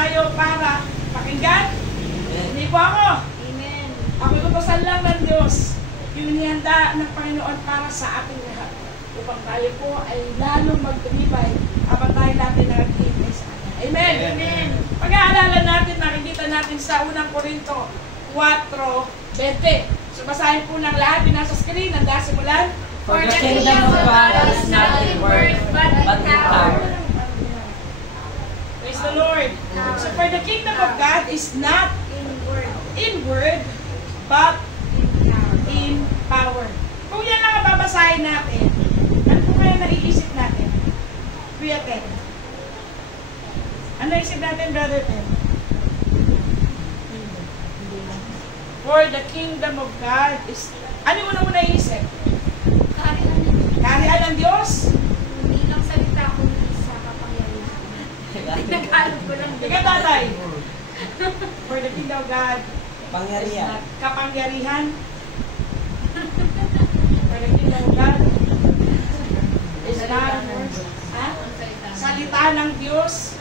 tayo para pakinggan? Hindi po ako. Amen. Ako utusan lang ng Diyos. Yung inihanda ng Panginoon para sa ating lahat. Upang tayo po ay lalong magtumibay habang tayo natin nag-ibig sa Kanya. Amen. Amen. Pag-aalala natin, nakikita natin sa unang Korinto 4:20. So basahin po ng lahat, yung nasa screen, ang simulan. For the kingdom of God is not in word, but in power. Praise the Lord. So for the kingdom of God is not in word, but in power. Kung yan lang ang babasahin natin, ano po kaya naiisip natin? Kuya Ted. Ano naisip natin, Brother Ted? For the kingdom of God is... Ano yung unang muna iisip? Kaharian ng Diyos? Hindi lang salita ko sa kapangyarihan. Nag-alog ko lang. Ika tatay. For the kingdom of God Pangyarihan. kapangyarihan. For the kingdom of God is not salita ng Diyos.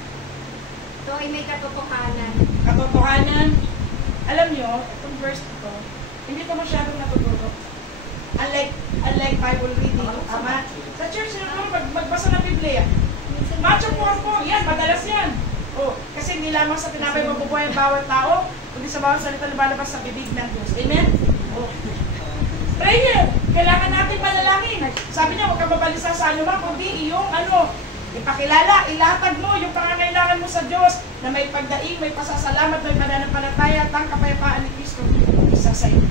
Ito ay may katotohanan. Katotohanan. Alam nyo, itong verse ito, hindi ko masyadong natuturo. Unlike Bible reading, ama. Sa church, magbasa ng Biblia. Macho po, yan, madalas yan. Oh, kasi hindi lamang sa tinapay mabubuhay ang bawat tao, kundi sa bawat salita lumalabas sa bibig ng Diyos. Amen? Oh. Prayer. Kailangan natin manalangin. Sabi niya, huwag kang mabalisa sa anuman, kundi iyong ipakilala, ilatag mo yung pangangailangan mo sa Diyos na may pagdaing, may pasasalamat, may mananampalataya at ang kapayapaan ni Kristo isa sa iyo.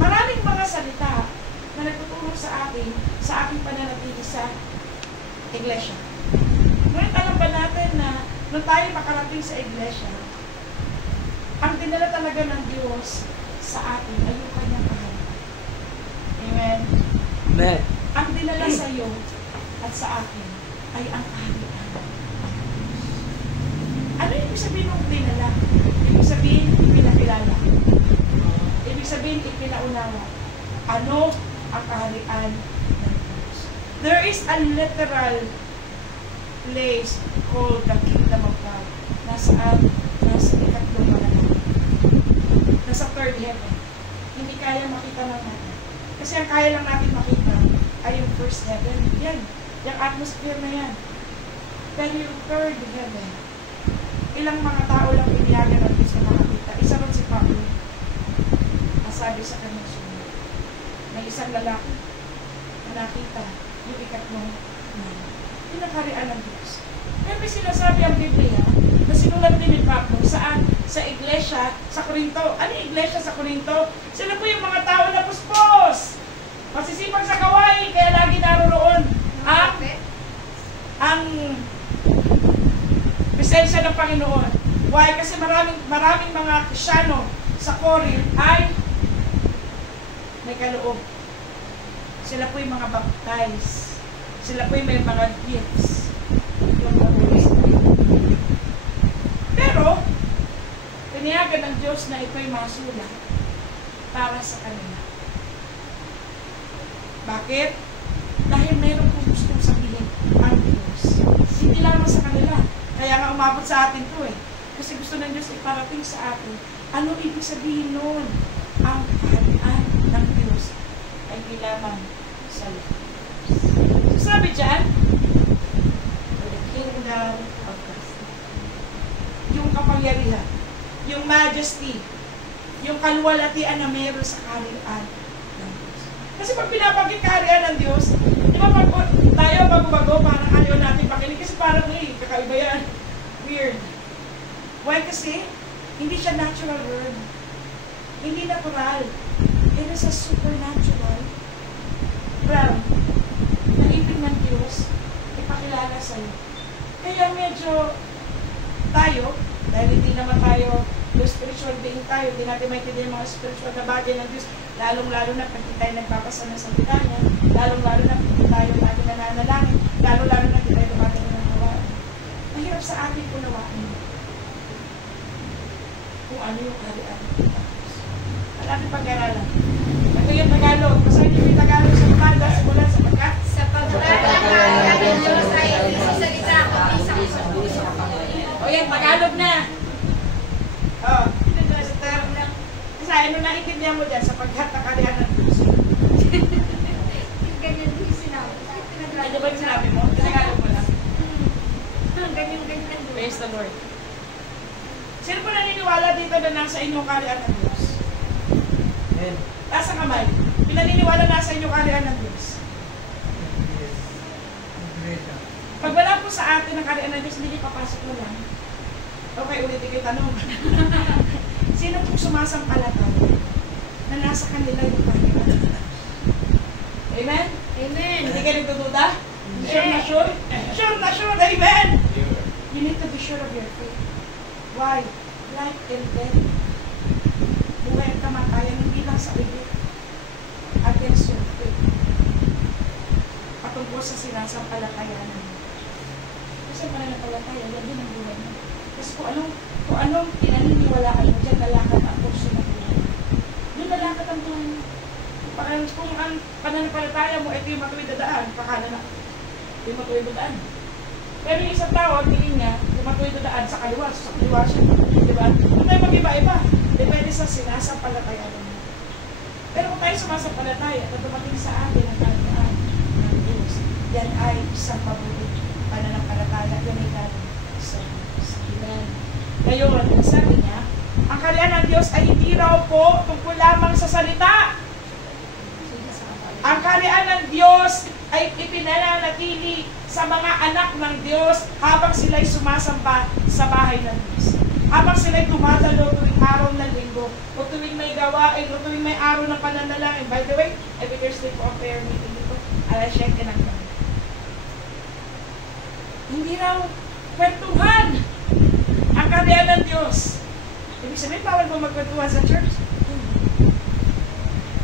Maraming mga salita na nagtutulong sa ating pananatili sa iglesia. Ngunit alam ba natin na nung tayo makarating sa iglesia, ang dinala talaga ng Diyos sa atin ay yung kanyang kaharian. Amen? Amen. Ang dinala sa iyo at sa akin ay ang kaharian. Ano ibig sabihin ng dinala? Ibig sabihin, ipinakilala. Ibig sabihin, ipinaunawa. Ano ang kaharian ng Diyos? There is a literal place called the kingdom of God. Nasaan? Nasa ikatlong malaki. Nasa third heaven. Hindi kaya makita lang natin. Kasi ang kaya lang natin makita ay yung first heaven. Yan. Yung atmosphere na yan. Pero yung third heaven, ilang mga tao lang piniyagan natin sa makakita. Isa ron si Pablo. Sabi sa kanyang sumunod. May isang lalaki na nakita yung ikatlong man. Pinakarian ng Diyos. Kaya may sinasabi ang Biblia na sinulat din ni Pablo saan? Sa iglesia sa Korinto. Ano yung iglesia sa Korinto? Sila po yung mga tao na puspos. Masisipag sa gawain, kaya lagi naroroon ang presensya ng Panginoon. Why? Kasi maraming mga Krisyano sa Corinth ay may kaloob. Sila po yung mga baptize. Sila po yung may mga gifts. Yung Holy Spirit. Pero, piniyagan ng Diyos na ito'y masulat para sa kanila. Bakit? Dahil mayroon po gustong sabihin ang Diyos. Hindi lamang sa kanila. Kaya nga umabot sa atin to eh. Kasi gusto ng Diyos iparating sa atin. Ano ibig sabihin nun? Ang kaharian ng Diyos ay hindi lamang sa Diyos. So sabi dyan, for the kingdom of God. Yung kapangyarihan, yung majesty, yung kaluwalhatian na meron sa kaharian ng Diyos. Kasi pag pinapagit kaharian ng Diyos, di ba pag tayo bago-bago, parang ayaw natin pakinig kasi parang kakaiba yan. Weird. Why? Kasi hindi siya natural word. Hindi natural. It is a supernatural realm na ibig ng Diyos ipakilala sa iyo. Kaya medyo tayo, dahil hindi naman tayo spiritual being tayo, hindi natin maintindihan mga spiritual na bagay ng Diyos, lalong-lalo na pag tayo nagbabasa ng salita niya, lalong-lalo na pag tayo lagi nananalangin, lalong-lalo na pag tayo lumagay ng gawain. Mahirap sa ating unawain kung ano yung kaharian ng Diyos. Malapit pag-aralan. Ito yung Tagalog. Masahin niyo yung Tagalog sa umaga, simula sa pagkat. Sa pagkat ang kaharian ng Diyos ay hindi sa salita, kundi sa kapangyarihan. O Sige, Tagalog na. Oh, Sister. Kasi ano naiintindihan mo dyan sapagkat nakalihan ng Diyos. Ganyan din yung sinabi. Ano ba yung sinabi mo? Tagalog mo lang. Ganyan. Praise the Lord. Sino po naniniwala dito na nasa inyong kaharian ng Diyos? Amen. Nasa kamay. Pinaniniwala nasa inyong kaharian ng Diyos. Pag wala po sa atin ang kaharian ng Diyos, hindi papasok mo lang. Okay, ulit ko yung tanong. Sino pong sumasampalataya na nasa kanila yung kaharian ng Diyos? Amen? Amen. Hindi ka nagdududa? Sure na sure? Sure na sure, amen! You need to be sure of your faith. Why? Life and death. Buhay at kamatayan, hindi lang sa ibig. Against your faith. Patungkol sa sinasampalatayanan. Kasi ang pananampalataya, yan din ang buhay mo. Kasi kung anong pinaniniwalaan mo, dyan nalakad ang kurso ng buhay. Doon nalakad ang buhay mo. Kung ang pananampalataya mo, ito yung matuwid na daan, pakala na. Ito yung matuwid na daan. Pero yung isang tao, ang tingin niya, yung matuwid na daan sa kaliwa siya. Diba? Kung tayo mag-iba-iba, depende sa sinasampalatayanan mo. Pero kung tayo sumasampalataya at dumating sa atin ang kalinaan ng Diyos, yan ay isang mabuting pananampalataya. Yan ay galing sa Diyos. Amen. Ngayon, sabi niya, ang kalinaan ng Diyos ay hindi raw po tungkol lamang sa salita. Ang kalinaan ng Diyos ay ipinananatili sa mga anak ng Diyos habang sila'y sumasamba sa bahay ng Diyos. Habang sila'y dumadalo tuwing araw ng linggo, o tuwing may gawain, o tuwing may araw ng pananalangin. By the way, every Thursday po ang prayer meeting dito. Alas 7 ng gabi. Hindi raw kwentuhan ang kalinaan ng Diyos. Ibig sabihin, bawal mo magkwentuhan sa church?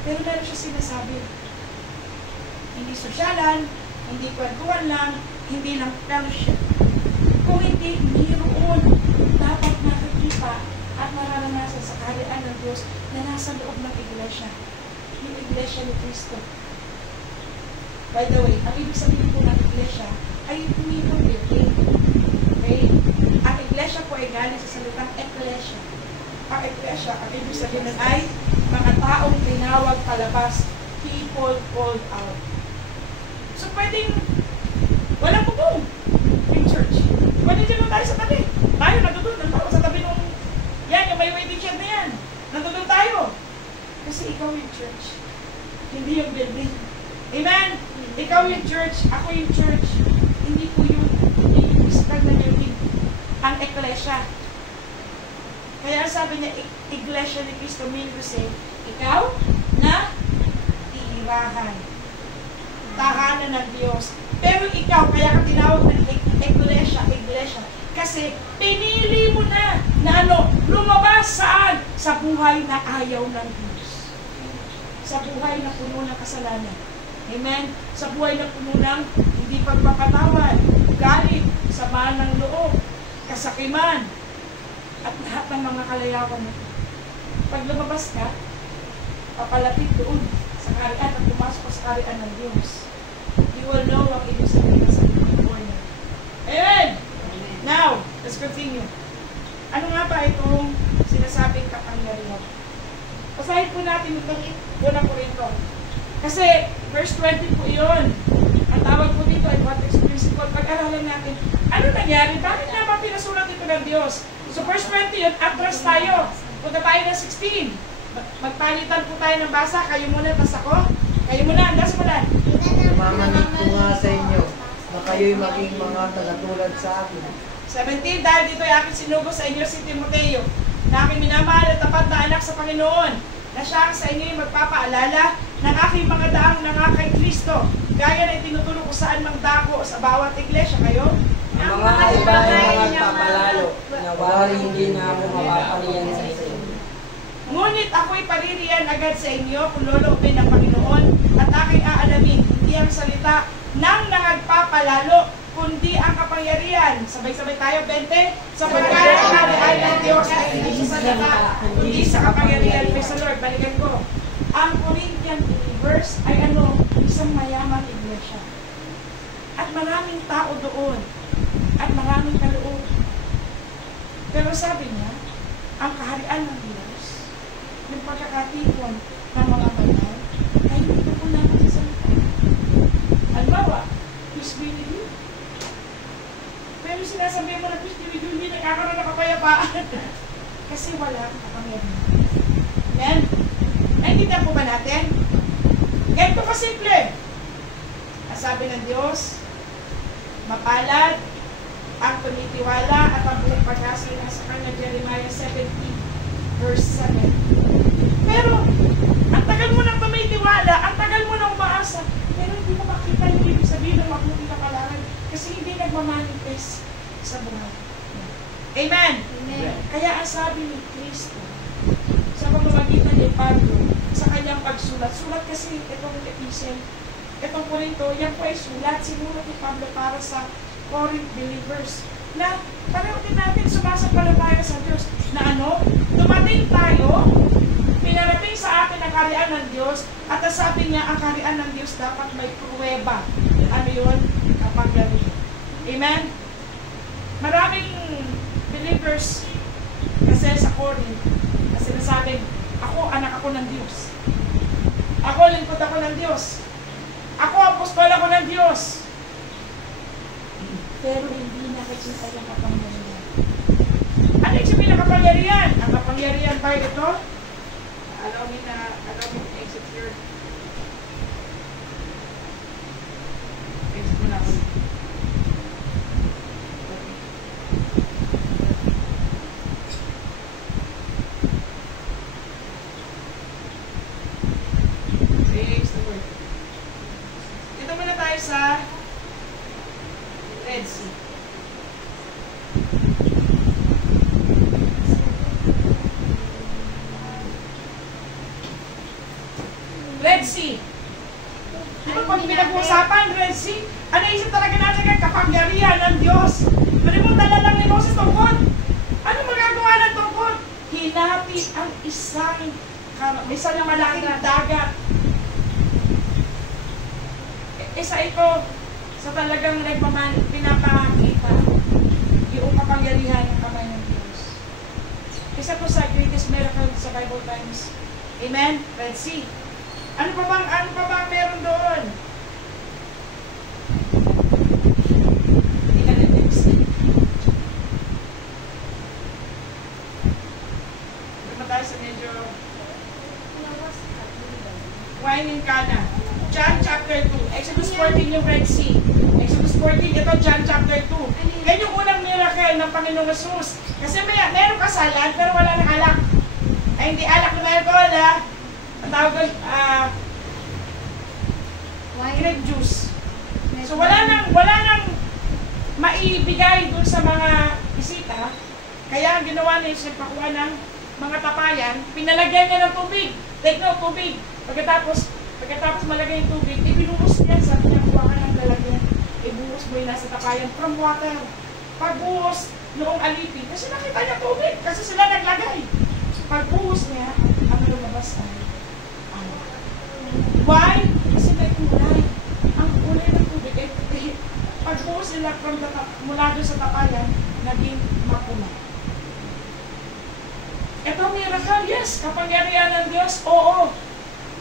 Pero meron siya sinasabi. Hindi sosyalan, hindi kwentuhan lang, hindi lang fellowship. Kung hindi, mayroon dapat nakikita at mararanasan sa kaharian ng Diyos na nasa loob ng iglesia. Yung iglesia ni Cristo. By the way, ang ibig sabihin po ng iglesia ay pumitong building. Okay? Ang iglesia po ay galing sa salitang ecclesia. Ang ecclesia, ang ibig sabihin nun ay mga taong tinawag palabas, people called out. So pwedeng walang bubong in church. Pwede dyan tayo sa tabi. Tayo, nandun tayo sa tabi nung yan, yung may waiting shed na yan. Nandun tayo. Kasi ikaw yung church. Hindi yung building. Amen? Ikaw yung church, ako yung church. Hindi po yung physical na building. Ang ecclesia. Kaya sabi niya, iglesia ni Cristo, meaning to say, ikaw na tirahan. Tahanan ng Diyos. Pero ikaw, kaya ka tinawag ng iglesia. Kasi pinili mo na lumabas saan? Sa buhay na ayaw ng Diyos. Sa buhay na puno ng kasalanan. Amen? Sa buhay na puno ng hindi pagpapatawad, galit, sama ng loob, kasakiman, at lahat ng mga kalayawan mo. Pag lumabas ka, papalapit doon sa kaharian at pumasok ka sa kaharian ng Diyos. You will know ang ibig sabihin sa buhay mo. Amen! Now, let's continue. Ano nga ba itong sinasabing kapangyarihan? Basahin po natin itong unang Korinto. Kasi, verse 20 po yun. Ang tawag po dito ay context principle. Pag-aralan natin, ano nangyari? Bakit nga ba pinasulat ito ng Diyos? So, verse 20 yun, atras tayo. Punta tayo ng 16. Magpalitan po tayo ng basa. Kayo muna, tas ako. Kayo muna, andas mo lang. Namamanit ko nga sa inyo na kayo'y maging mga tagatulad sa akin. 17, dahil dito ay aking sinugo sa inyo si Timoteo, na aking minamahal at tapat na anak sa Panginoon, na siya sa inyo ay magpapaalala ng aking mga daang na kay Kristo, gaya na itinutulong ko saan mang dako sa bawat iglesia kayo. Ang mga iba ay magpapalalo na waring hindi na ako mapapaliyan sa inyo. Ngunit ako'y paririyan agad sa inyo kung loloobin ng Panginoon at aking aalamin, hindi ang salita ng nangagpapalalo, kundi ang kapangyarihan. Sabay-sabay tayo, 20. Sapagkat ang kaharian ng Diyos ay hindi sa salita, kundi sa kapangyarihan. Praise the Lord, balikan ko. Ang Corinthian believers ay isang mayamang iglesia. At maraming tao doon. At maraming kaloob. Pero sabi niya, ang kaharian ng Diyos, yung pagkakatipon ng mga banal, ay hindi po naman sa salita. Halimbawa, peace be with you. Pero sinasabi mo na peace be with you, hindi nakakaroon ng kapayapaan. Kasi wala ang kapangyarihan. Amen? Naintindihan po ba natin? Ganito kasimple. Ang sabi ng Diyos, mapalad ang tumitiwala at ang buong pag-asa sa kanya, Jeremiah 17, verse 7. Pero, ang tagal mo nang tumitiwala, ang tagal mo nang umaasa, pero hindi mo makita yung ibig sabihin ng mabuting kapalaran kasi hindi nagmamanifest sa buhay. Amen? Amen. Kaya ang sabi ni Kristo, sa pamamagitan ni Pablo, sa kanyang pagsulat, sulat kasi itong epistle, itong Corinto, yan po ay sulat, sinulat ni Pablo para sa Corinth believers, na pareho din natin sumasampalataya sa Diyos, na ano, dumating tayo, pinarating sa atin ang kaharian ng Diyos, at sabi niya, ang kaharian ng Diyos dapat may pruweba. Ano yun? Kapangyarihan. Amen? Maraming believers kasi sa Corinth, kasi nasabing, ako, anak ako ng Diyos. Ako, lingkod ako ng Diyos. Ako, apostol ako ng Diyos. Pero hindi nakikita yung kapangyarihan. Ano yung sabihin ng kapangyarihan? Ang kapangyarihan ba ito? Allow me to exit here. Exit mo na ako. Dito muna tayo sa Red Sea. Red Sea. Ano pag pinag-uusapan, Red Sea? Ano isip talaga natin kapangyarihan ng Diyos? Pwede mong dala lang ni Moses tungkod. Ano magagawa ng tungkod? Hinati ang isang na malaking dagat. Isa ito sa talagang pinapakita yung kapangyarihan ng kamay ng Diyos. Isa to sa greatest miracle sa Bible times. Amen? Red Sea. Ano pa bang meron doon? Hindi ka na Red Sea. Dito tayo sa medyo wine in Cana. John chapter 2. Exodus 14 yung Red Sea. Exodus 14, ito John chapter 2. Yan yung unang miracle ng Panginoong Jesus. Kasi meron kasalan, pero wala nang alak. Ay, hindi alak na meron ko, wala. Ang tawag ko, grape juice. So, wala nang maibigay dun sa mga bisita. Kaya ang ginawa niya, nagpakuha ng mga tapayan, pinalagyan niya ng tubig. Take note, tubig. Pagkatapos malagay yung tubig, ibinuhos niya sa pinakuha ka ng lalagyan. Ibuhos mo yung nasa tapayan from water. Pagbuhos noong alipin, kasi nakita niya tubig, kasi sila naglagay. Pagbuhos niya, ang lumabas ay ano. Why? Kasi may kulay. Ang kulay ng tubig ay pagbuhos nila mula doon sa tapayan, naging mapula. Ito miracle, yes. Kapangyarihan ng Diyos, oo.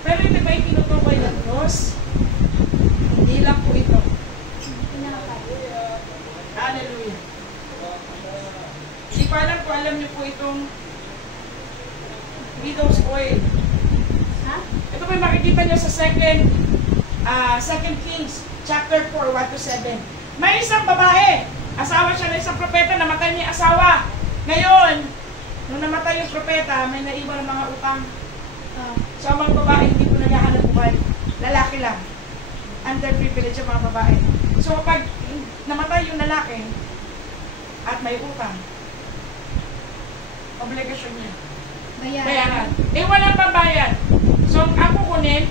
Pero hindi ba itinutukoy ng Diyos? Hindi lang po ito. Hallelujah. Hindi ko alam kung alam niyo po itong widow's oil. Ha? Ito po yung makikita niyo sa 2 Kings chapter 4, 1-7. May isang babae. Asawa siya ng isang propeta, namatay niya yung asawa. Ngayon, nung namatay yung propeta, may naiwan ng mga utang. So, ang mga babae hindi po naghahanap buhay. Lalaki lang. Underprivileged yung mga babae. So, pag namatay yung lalaki at may utang, obligasyon niya. Bayaran. Eh, walang babayad. So, ang kukunin,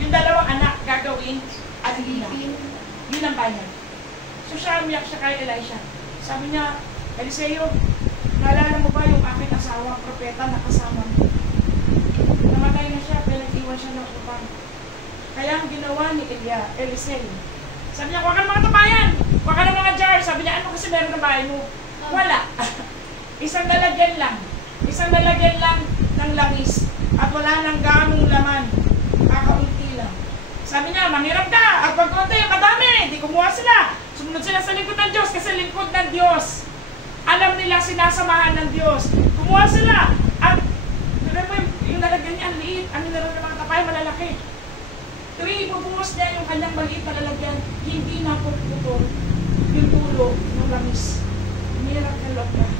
yung dalawang anak gagawin at yun ang bayad. So, siya umiyak siya kay Elisha. Sabi niya, Eliseo, naalala mo ba yung aking asawang propeta na kasama mo? Namatay na siya, pinag-iwan siya ng utang. Kaya ang ginawa ni Eliseo, sabi niya, huwag ka ng mga tapayan, huwag ka ng mga jar. Sabi niya, ano kasi meron na bahay mo? Wala. Isang lalagyan lang. Isang lalagyan lang ng langis. At wala nang ganong laman. Kakaunti lang. Sabi niya, manghiram ka. At pag konti, madami. Hindi kumuha sila. Sumunod sila sa lingkod ng Diyos kasi lingkod ng Diyos. Alam nila sinasamahan ng Diyos. Kumuha sila. At yung nalagyan niya, ang liit. Ano na rin ng mga tapay, malalaki. Tuwing ibubuhos niya yung kanyang maliit na lalagyan, hindi na puputol yung tulo ng langis. Miracle of God.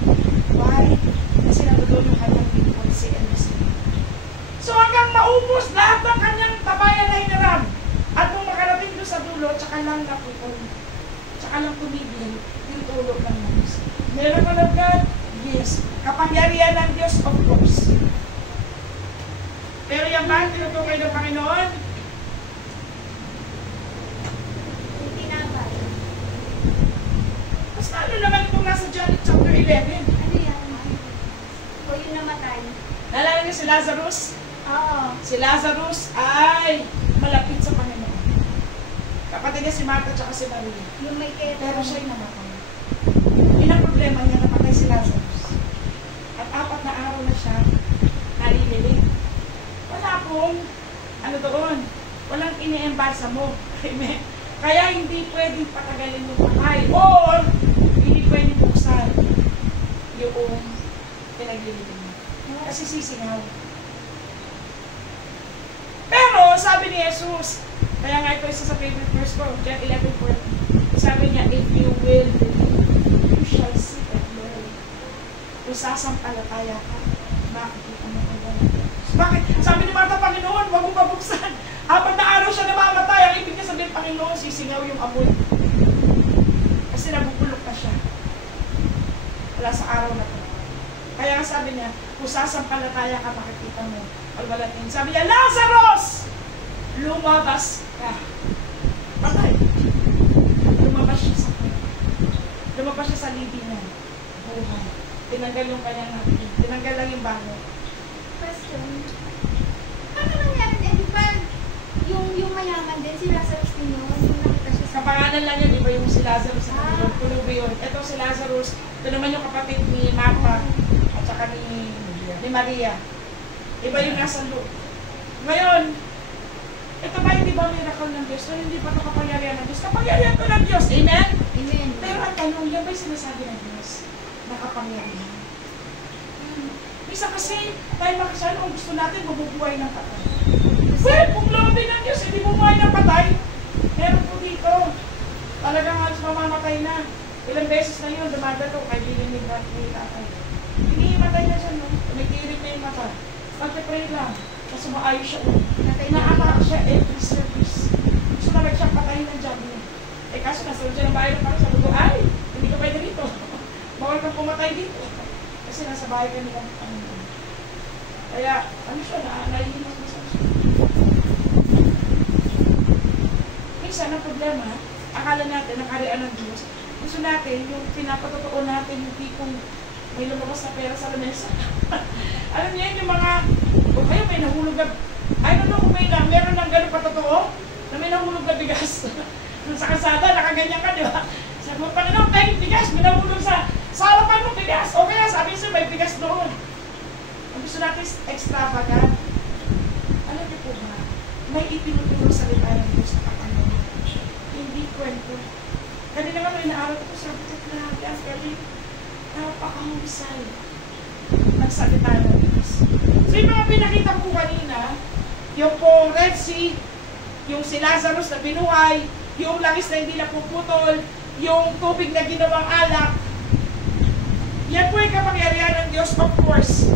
Why? Kasi nandoon yung kanyang lingkod si Eliseo. So hanggang maubos lahat ng kanyang tabayan na hiniram. At nung makarating doon sa dulo, tsaka lang naputol. Tsaka lang tumigil yung tulo ng langis. Miracle of God? Yes. Kapangyarihan ng Diyos, of course. Pero yung ba, tinutukoy ng Panginoon? Hindi naman. Mas ano naman itong nasa John chapter 11? Ano yan? O yung namatay? Nalala niyo si Lazarus? Oo. Si Lazarus ay malapit sa Panginoon. Kapatid niya si Martha at si Maria. Yung may kaya. Pero siya'y namatay. Yun ang problema niya, napatay si Lazarus. At 4 na araw na siya nalililig. Wala pong, ano doon, walang ini-embalsa mo. Amen. Kaya hindi pwedeng patagalin yung patay. Or, hindi pwedeng buksan yung pinaglililig mo. Kasi sisingaw. Pero, sabi ni Jesus, kaya nga ito isa sa favorite verse ko, John 11:4. Sabi niya, if you will believe, you shall see the glory. Kung sasampalataya ka, makikita mo ang glory. Bakit? Sabi ni Martha, Panginoon, huwag mong mabuksan. Habang na araw siya namamatay, ang ibig niya sabihin, Panginoon, sisingaw yung amoy. Kasi nabubulok na siya. Wala sa araw na ito. Kaya nga sabi niya, kung sasampalataya ka, makikita mo. Pagwalatin. Sabi niya, Lazarus! Lumabas ka. Patay. Lumabas siya sa kanya. Lumabas siya sa libingan. Buhay. Tinanggal yung kanyang natin. Tinanggal lang yung bago. Question. Ano nangyari din? Di ba yung mayaman din, si Lazarus din yun? Yung nakita siya sa... Kapangalan lang yun, di ba yung si Lazarus sa Panginoon? Pulubi yun. Ito si Lazarus, ito naman yung kapatid ni Martha at saka ni Maria. Iba yung nasa loob. Ngayon, ito ba hindi ba miracle ng Diyos? So, hindi pa ito kapangyarihan ng Diyos. Kapangyarihan ito ng Diyos. Amen? Amen. Pero ang tanong, yan ba yung sinasabi ng Diyos? Nakapangyarihan. Isa kasi, tayo makasal, kung gusto natin, mabubuhay ng patay. Well, kung lobe ng Diyos, hindi bumuhay ng patay. Meron po dito. Talagang halos mamamatay na. Ilang beses na yun, dumadato kay Billy ni tatay. Hinihimatay na siya, no? Tumikirik na yung mata. Pag-pray lang. Kasi maayos siya. Naatak siya every service. Gusto na siyang patayin ng job niya. Eh kaso nasunod siya ng bahay ng parang sabi ko, ay, hindi ka pwede dito. Bawal kang pumatay dito. Kasi nasa bahay ka nila. Kaya, ano siya, naihimas na siya. Minsan, ang problema, akala natin, nakarian ng Diyos. Gusto natin, yung pinapatotoo natin, yung tipong may lumabas na pera sa lamesa. Alam niya yung mga, o kayo may nahulog na, I don't know kung meron ng gano'n patotoo, na may nahulog na bigas. Sa kasada, nakaganyan ka, di ba? Sabi mo, Panginoon, tayo bigas, may nahulog sa harapan mo bigas. O kaya, sabi niya, may bigas doon. Ang gusto natin extravagant. Alam niyo po ba, may itinuturo sa salita ng Diyos na kapangyarihan. Hindi kwento. Kanina nga may naaral ko sa butot na kasi napakahusay nagsalita ng Diyos. So yung mga pinakita ko kanina, yung po Red Sea, yung si Lazarus na binuhay, yung langis na hindi napuputol, yung tubig na ginawang alak, yan po yung kapangyarihan ng Diyos, of course.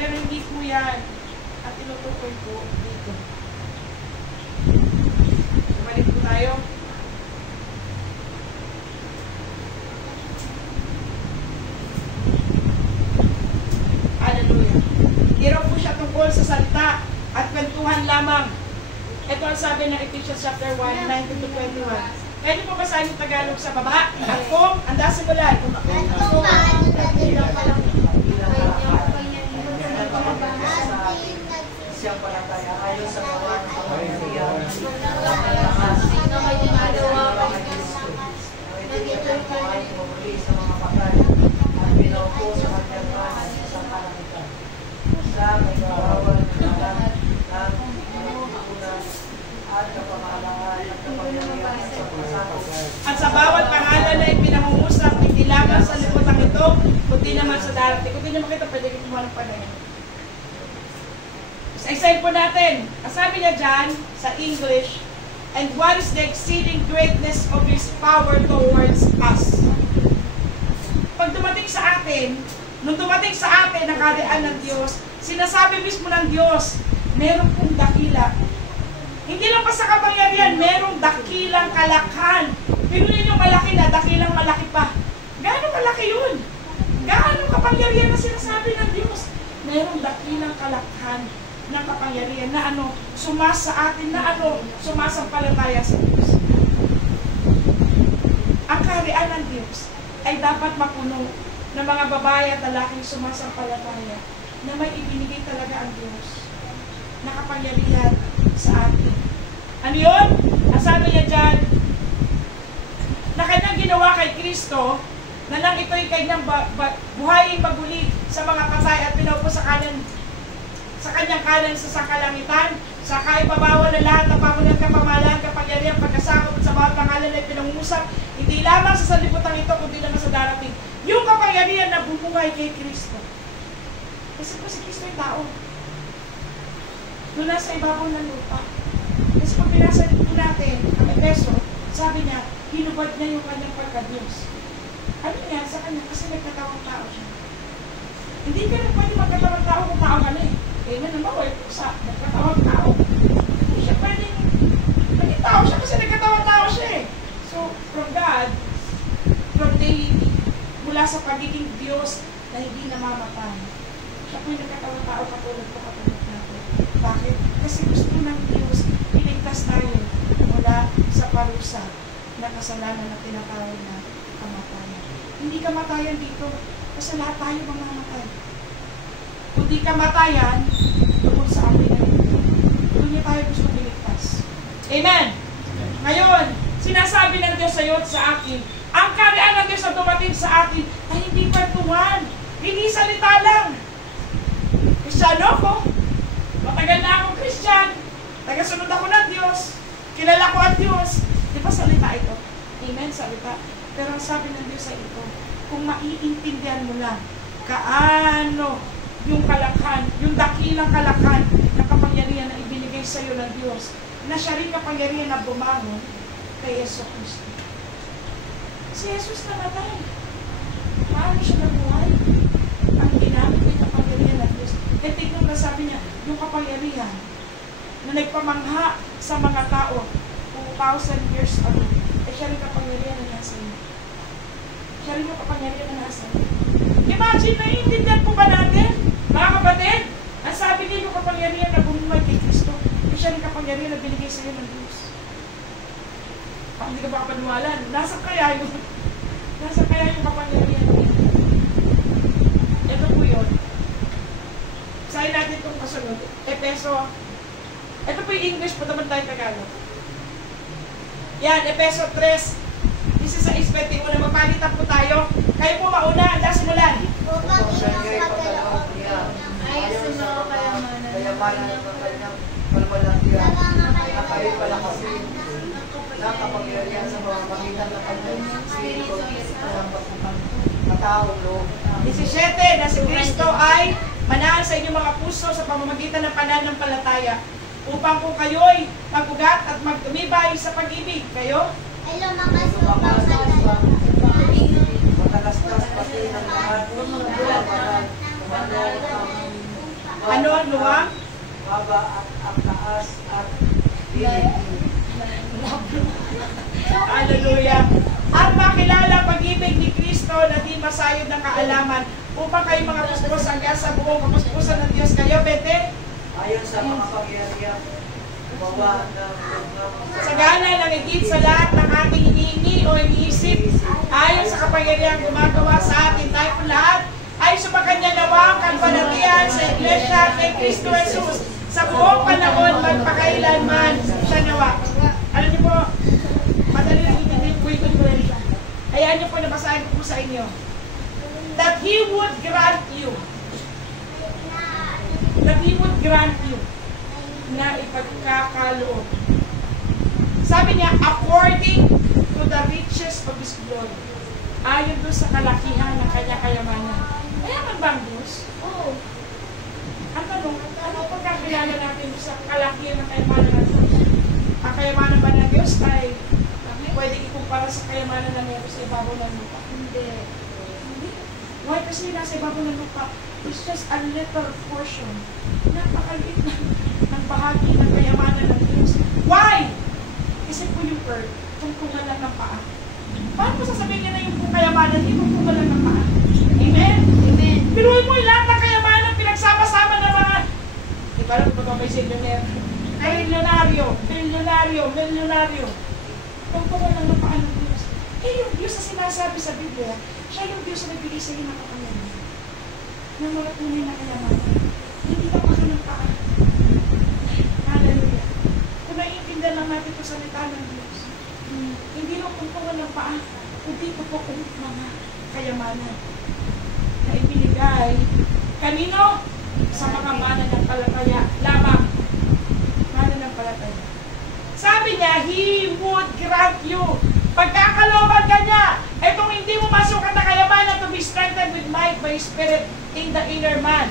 Pero hindi po yan at tinutukoy po dito. Bumalik po tayo. Hallelujah. Hindi raw po siya tungkol sa salita at kwentuhan lamang. Ito ang sabi ng Ephesians chapter 1, 19 to 21. Pwede po basahin yung Tagalog sa baba? At kung, andasin mo lang. Siyang palataya ayon sa gawa ng pamamagitan na may gumagawa ng Kristo. Ito ay muli sa mga patay at Hindi naman sa darating. Kung hindi naman kita, pwede kong kumuha ng panahon. Sa example natin, ang sabi niya dyan, sa English, and what is the exceeding greatness of His power towards us? Pag dumating sa atin, nung dumating sa atin ang kaharian ng Diyos, sinasabi mismo ng Diyos, meron pong dakila. Hindi lang pa sa kapangyarihan, merong dakilang kalakhan. Pinunin yung malaki na, dakilang malaki pa. Gaano kalaki yun? Gaano kapangyarihan na sinasabi ng Diyos? Merong dakilang kalakhan ng kapangyarihan na sumasa atin, na sumasampalataya sa Diyos. Ang kaharian ng Diyos ay dapat mapuno ng mga babae at lalaking sumasampalataya na may ibinigay talaga ang Diyos na kapangyarihan sa atin. Ano yun? Ang sabi niya dyan, na kanyang ginawa kay Kristo, na nang ito'y kanyang buhayin maguli sa mga patay at pinaupo sa kanyang kanan sa sakalangitan, sa kaibabawan ng lahat ng pamunan, kapamahalaan, kapangyarihan, pagkasakop sa bawat pangalan ay pinangungusap, hindi lamang sa sanlibutan ito, kundi naman sa darating. Yung kapangyarihan na bumuhay kay Kristo. Kasi po si Kristo ay tao. Doon nasa ibabaw ng lupa. Kasi pag pinasa po natin ang Efeso, sabi niya, hinubad niya yung kanyang pagka-Diyos. Ano yan sa kanya? Kasi nagkatawang tao siya. Hindi ka na pwede magkatawang tao kung tao ka na eh. Kaya naman, wala po sa nagkatawang tao. Hindi siya pwedeng naging tao siya kasi nagkatawang tao siya eh. So, from God, from deity, mula sa pagiging Diyos na hindi namamatay, siya po yung nagkatawang tao katulad po katulad natin. Bakit? Kasi gusto ng Diyos, iligtas tayo mula sa parusa na kasalanan na tinatawag na kamatayan. Hindi kamatayan dito, kasi lahat tayo mamamatay. Kundi kamatayan, tungkol sa atin na ito. Doon niya tayo gusto iligtas. Amen! Ngayon, sinasabi ng Diyos sa iyo at sa akin, ang kaharian ng Diyos na dumating sa atin ay hindi kwentuhan, hindi salita lang. Kristyano ko, matagal na akong Christian, tagasunod ako ng Diyos, kilala ko ang Diyos. Di ba salita ito? Amen, salita. Pero ang sabi ng Diyos ay ito, kung maiintindihan mo lang, kaano yung kalakhan, yung dakilang kalakhan na kapangyarihan na ibinigay sa iyo ng Diyos, na siya rin kapangyarihan na bumangon kay Yesu Cristo. Si Jesus namatay. Paano siya nabuhay? Ang ginamit ng kapangyarihan ng Diyos. E tignan na sabi niya, yung kapangyarihan na nagpamangha sa mga tao 2,000 years ago, eh siya rin kapangyarihan na nasa iyo. Siya rin kapangyarihan na nasa iyo. Imagine, naiintindihan po ba natin? Mga kapatid, ang sabi niya yung kapangyarihan na bumuhay kay Kristo, yung siya rin kapangyarihan na binigay sa iyo ng Diyos. Pag hindi ka baka paniwala, nasa kaya yung kapangyarihan niya. Ito po yun. Sahin natin itong kasunod. Efeso. Ito po yung English, po naman tayo Tagalog. Yan, Efeso 3. This is sa 21. Mapalitan po tayo. Kayo po mauna, ang simulan. Upang inapagkaloob niya. Ayon sa kayamanan ng kanyang kalwalhatian, na kayo pala kasi nakapangyarihan sa pamamagitan ng kanyang Espiritu ng pagkataong loob. 17, na si Kristo ay manahan sa inyong mga puso sa pamamagitan ng pananampalataya upang kung kayo'y magugat at magtumibay sa pag-ibig, kayo ay lumakas upang sa matalastas pati ng lahat ano ang luwang? Haba at ang taas at dilim. Hallelujah. At makilala pag-ibig ni Kristo na di masayod ng kaalaman upang kayo mga puspos hanggang sa buong kapuspusan ng Diyos kayo, bete? Ayon sa mga pangyarihan, gumawa ng Sa gana ng higit sa lahat ng ating hinihingi o iniisip, ayon sa kapangyarihan gumagawa sa atin, tayo po lahat ay sumakanya nawa ang kapanatian sa Iglesia kay Kristo Jesus sa buong panahon magpakailanman siya nawa. Alam niyo po, madali lang ikot ko rin. Hayaan niyo po, nabasahin ko po sa inyo. That He would grant you na ipagkakaloob. Sabi niya, according to the riches of His glory. Ayon doon sa kalakihan ng kanya kayamanan. kasi nasa ibabaw ng lupa is just a little portion. Napakaliit ng bahagi ng kayamanan ng Diyos. Why? Kasi po yung earth, tungtungan lang ng paa. Paano mo sasabihin niya na yung kayamanan, tungtungan lang ng paa? Amen? Amen. Pinuhin mo yung lahat ng kayamanan, pinagsama-sama ng mga, di ba lang ito may zillionaire? Milyonaryo. Tungtungan lang ng paa ng Diyos. Eh, yung Diyos na sinasabi sa Biblia, siya yung Diyos na nagbigay sa iyo ng kapangyarihan ng mga tunay na kayamanan. Hindi ka pa ng paa. Hallelujah. Kung naiintindihan lang natin ito sa salita ng Diyos, hindi lang tungtungan ng paa, kundi ito po kung mga kayamanan na ibinigay kanino? Sa mga mananampalataya lamang. Mananampalataya. Sabi niya, He would grant you. Pagkakalooban ka niya, itong hindi mo masukat na kayamanan to be strengthened with might by Spirit in the inner man.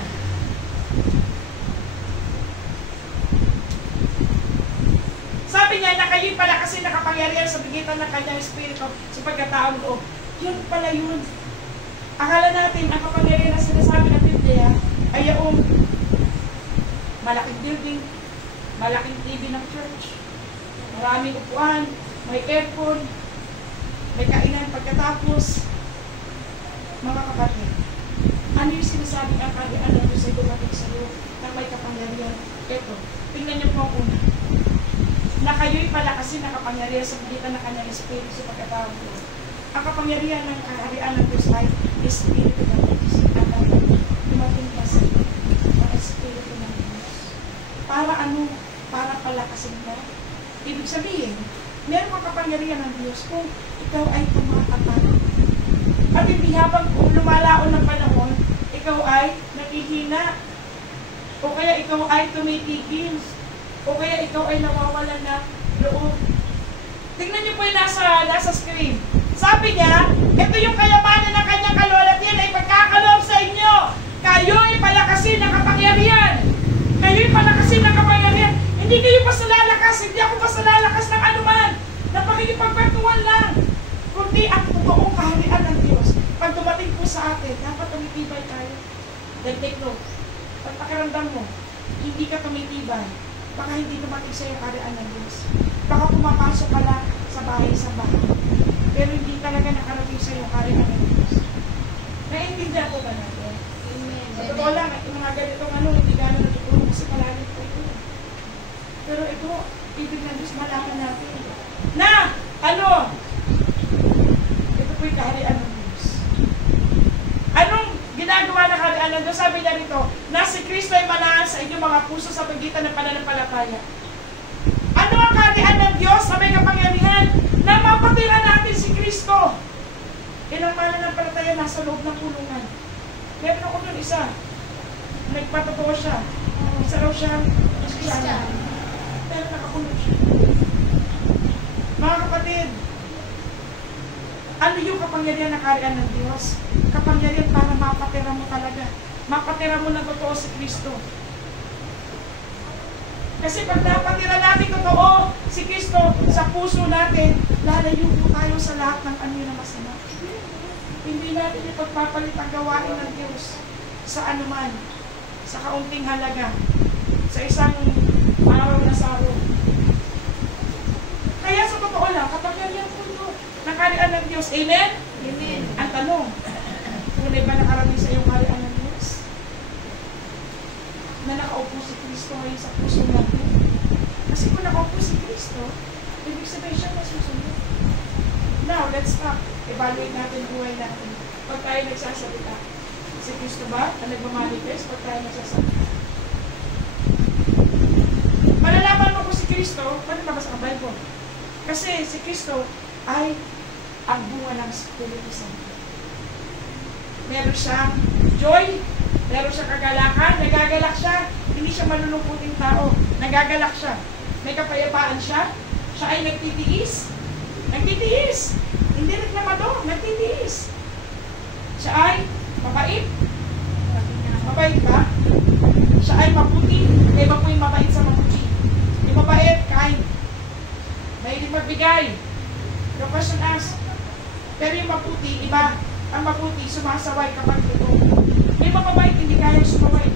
Sabi niya na kayo'y pala kasi nakapangyarihan sa bigitan ng kanyang Espiritu sa pagkataong loob. Yun pala yun. Akala natin, ang kapangyarihan na sinasabi ng Biblia ay yung malaking building, malaking TV ng church, maraming upuan, may aircon, may kainan pagkatapos. Mga kapatid, ano yung sinasabi ang kaharian ng Diyos ay dumating sa iyo na may kapangyarihan? Ito, tingnan niyo po una. Na kayo'y pala kasi nakapangyarihan sa pagitan ng kanyang Espiritu sa pagkatawag ko. Ang kapangyarihan ng kaharian ng Diyos ay Espiritu ng Diyos. At dumating kasi ang Espiritu ng Diyos. Para ano? Para palakasin ka. Ibig sabihin, meron kang kapangyarihan ng Diyos kung ikaw ay tumatapat. At hindi habang lumalaon ng panahon, ikaw ay nakihina. O kaya ikaw ay tumitigil. O kaya ikaw ay nawawalan na loob. Tingnan niyo po yung nasa screen. Sabi niya, ito yung kayamanan ng kanyang kalwalhatian ay pagkakaloob sa inyo. Kayo'y palakasin ng kapangyarihan. Kayo'y palakasin ng kapangyarihan. Hindi kayo basta lalakas, hindi ako basta lalakas ng anuman. Na pakikipagkwentuhan lang. Kundi ang totoong kaharian ng Diyos. Pag dumating po sa atin, dapat tumitibay tayo. Then take note. Pag pakiramdam mo, hindi ka tumitibay, baka hindi dumating sa iyo kaharian ng Diyos. Baka pumapasok ka lang sa bahay. Pero hindi talaga nakarating sa iyo kaharian ng Diyos. Naiintindihan po ba natin? Amen. Sa totoo lang, ito mga ganitong hindi gano'n natutulong kasi malalim po ito. Pero ito, ibig ng Diyos malaman natin. Na, ito po yung kaharian ng Diyos. Anong ginagawa ng kaharian ng Diyos? Sabi niya rito, na si Kristo ay manahan sa inyong mga puso sa pagitan ng pananampalataya. Ano ang kaharian ng Diyos na may kapangyarihan? Na mapatira natin si Kristo. Ilang mananampalataya nasa loob ng kulungan. Meron ako doon isa. Nagpatotoo siya. Isa raw siya. Pero nakakulong siya. Mga kapatid, ano yung kapangyarihan ng kaharian ng Diyos? Kapangyarihan para mapatira mo talaga. Mapatira mo na totoo si Kristo. Kasi pag napatira natin totoo si Kristo sa puso natin, lalayo po tayo sa lahat ng anyo na masama. Hindi natin ipagpapalit ang gawain ng Diyos sa anuman, sa kaunting halaga, sa isang araw na saro. Kaya sa totoo lang, kapangyarihan po ito ng kaharian ng Diyos. Amen? Amen. Ang tanong, tunay ba nakarating sa iyong kaharian ng Diyos? Na nakaupo si Kristo ngayon sa puso natin? Kasi kung nakaupo si Kristo, ibig sabihin siya masusunod. Now, let's stop. Evaluate natin buhay natin. Pag tayo nagsasalita, si Kristo ba na nagmamanifest pag tayo nagsasalita? Malalaman mo kung si Kristo, pwede mabasa ang Bible. Kasi si Kristo ay ang bunga ng Espiritu Santo. Meron siyang joy, meron siyang kagalakan, nagagalak siya, hindi siya malulungkuting tao, nagagalak siya. May kapayapaan siya, siya ay nagtitiis. Nagtitiis! Hindi reklamado, nagtitiis. Siya ay mabait. Mabait ba? Siya ay mabuti. Iba po yung mabait sa mabuti. Yung mabait, kind. Mahilig magbigay. No question asked. Pero yung mabuti, iba. Ang mabuti, sumasaway kapag ito. May mababait, hindi kaya sumaway.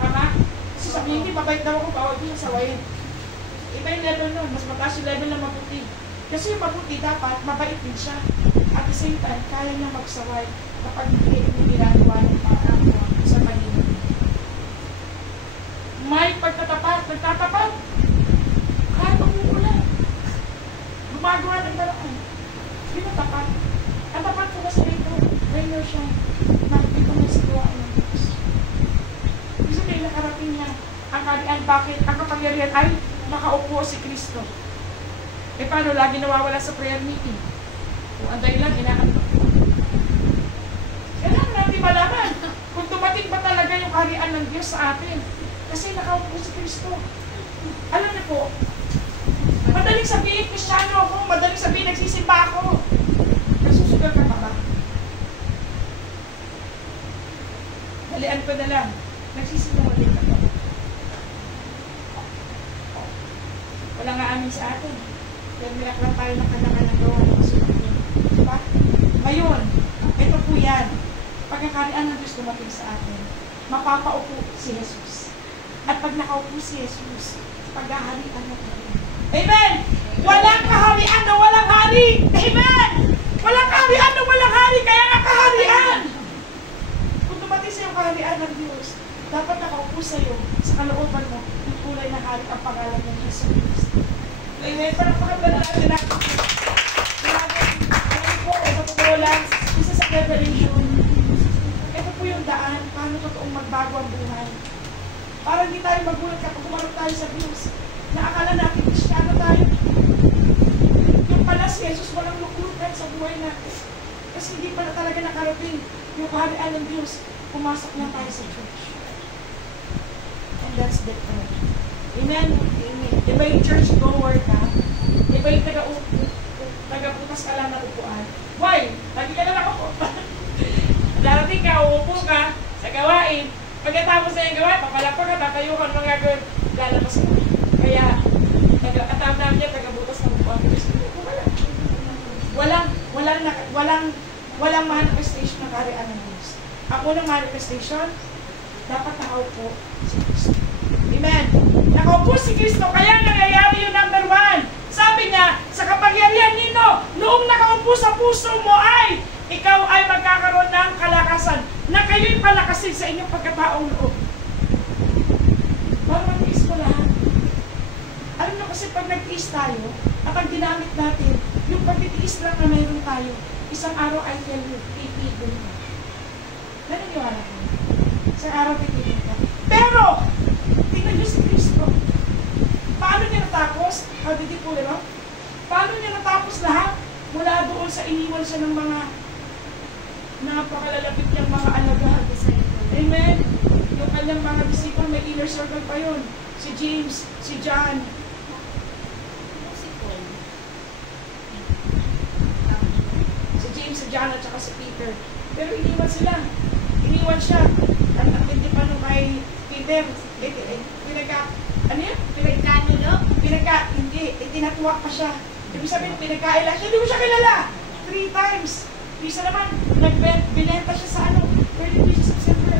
Tama? Kasi sabi hindi mabait daw ako, bawal ko siya sawayin. Iba yung level nun, mas mataas yung level ng mabuti. Kasi yung mabuti dapat, mabait din siya. At the same time, kaya niya magsaway kapag hindi ginagawa ng parang sa paligid. May pagtatapat, nagtatapat. Kahit umuulan. Gumagawa ng daraan. Yun ang tapat. Ang tapat ko kasi ito, rain or shine. Nakikita mo sa gawain ng Diyos. Ibig sabihin, nakarating niya ang kaharian. Bakit? Ang kapangyarihan ay nakaupo si Kristo. Eh paano? Lagi nawawala sa prayer meeting. Kung anday lang, inaantok. Kailangan natin malaman kung dumating ba talaga yung kaharian ng Diyos sa atin. Kasi nakaupo si Kristo. Alam niyo po, madaling sabihin, Kristyano ako, madaling sabihin, nagsisimba ako. Nagsusugal ka pa ba? Dalian ko na lang. Nagsisimba ulit ka ba? Wala nga amin sa atin. Kaya minaklang tayo ng kanya-kanyang gawa ng kasunod. Diba? Ngayon, ito po yan. Pagkakarian ng Diyos dumating sa atin, mapapaupo si Jesus. At pag nakaupo si Jesus, paghaharian na tayo. Amen! Walang kaharian na walang hari! Amen! Walang kaharian na walang hari, kaya nga kaharian! Kung dumating sa iyong kaharian ng Diyos, dapat nakaupo sa iyo, sa kalooban mo, yung kulay na hari ang pangalan ng Jesus Christ. Amen! Parang pakaganda natin na. Ito po, totoo lang, isa sa revelation. Ito po yung daan, paano totoong magbago ang buhay. Para hindi tayo magulat kapag kumarap tayo sa Diyos. Naakala natin, Kristyano tayo. Yung pala si Jesus walang luklutan sa buhay natin. Kasi hindi pala talaga nakarating yung kaharian ng Diyos. Pumasok na tayo sa church. And that's different. Amen? Amen. Iba yung church goer ka. Iba yung taga-putas ka lang na upuan. Why? Lagi ka na nakaupo. Darating ka, uupo ka sa gawain. Pagkatapos na yung gawain, papalapag ka, tatayo ka, mga gagawin, lalabas ka. Kaya, atam-tam niya, taga-butas ng upuan. Walang manifestation ng kaharian ng Diyos. Ang unang manifestation, dapat nakaupo si Kristo. Amen. Nakaupo si Kristo, kaya nangyayari yung number 1. Sabi niya, sa kapangyarihan nino, noong nakaupo sa puso mo ay, ikaw ay magkakaroon ng kalakasan na kayo'y palakasin sa inyong pagkataong loob. Para mag-tiis mo lahat. Alam nyo kasi pag nag-tiis tayo, at ang ginamit natin, yung pag-tiis lang na mayroon tayo, isang araw ay tell you, titigil ka. Naniniwala ko. Isang araw titigil ka. Pero, tingnan nyo si Kristo. Paano niya natapos? How did he pull it off? Paano niya natapos lahat? Mula doon sa iniwan siya ng mga napakalalapit niyang mga alagad. Amen? Yung kanyang mga disciple, may inner circle pa yun. Si James, si John. Si James, si John, at saka si Peter. Pero iniwan sila. Iniwan siya. Ang hindi pa nung may Peter. Ano yan? Hindi. Tinatuwa pa siya. Ibig sabihin, pinagkaila siya. Hindi mo siya kilala. 3 times. Isa naman, binenta siya sa 30 pieces of silver.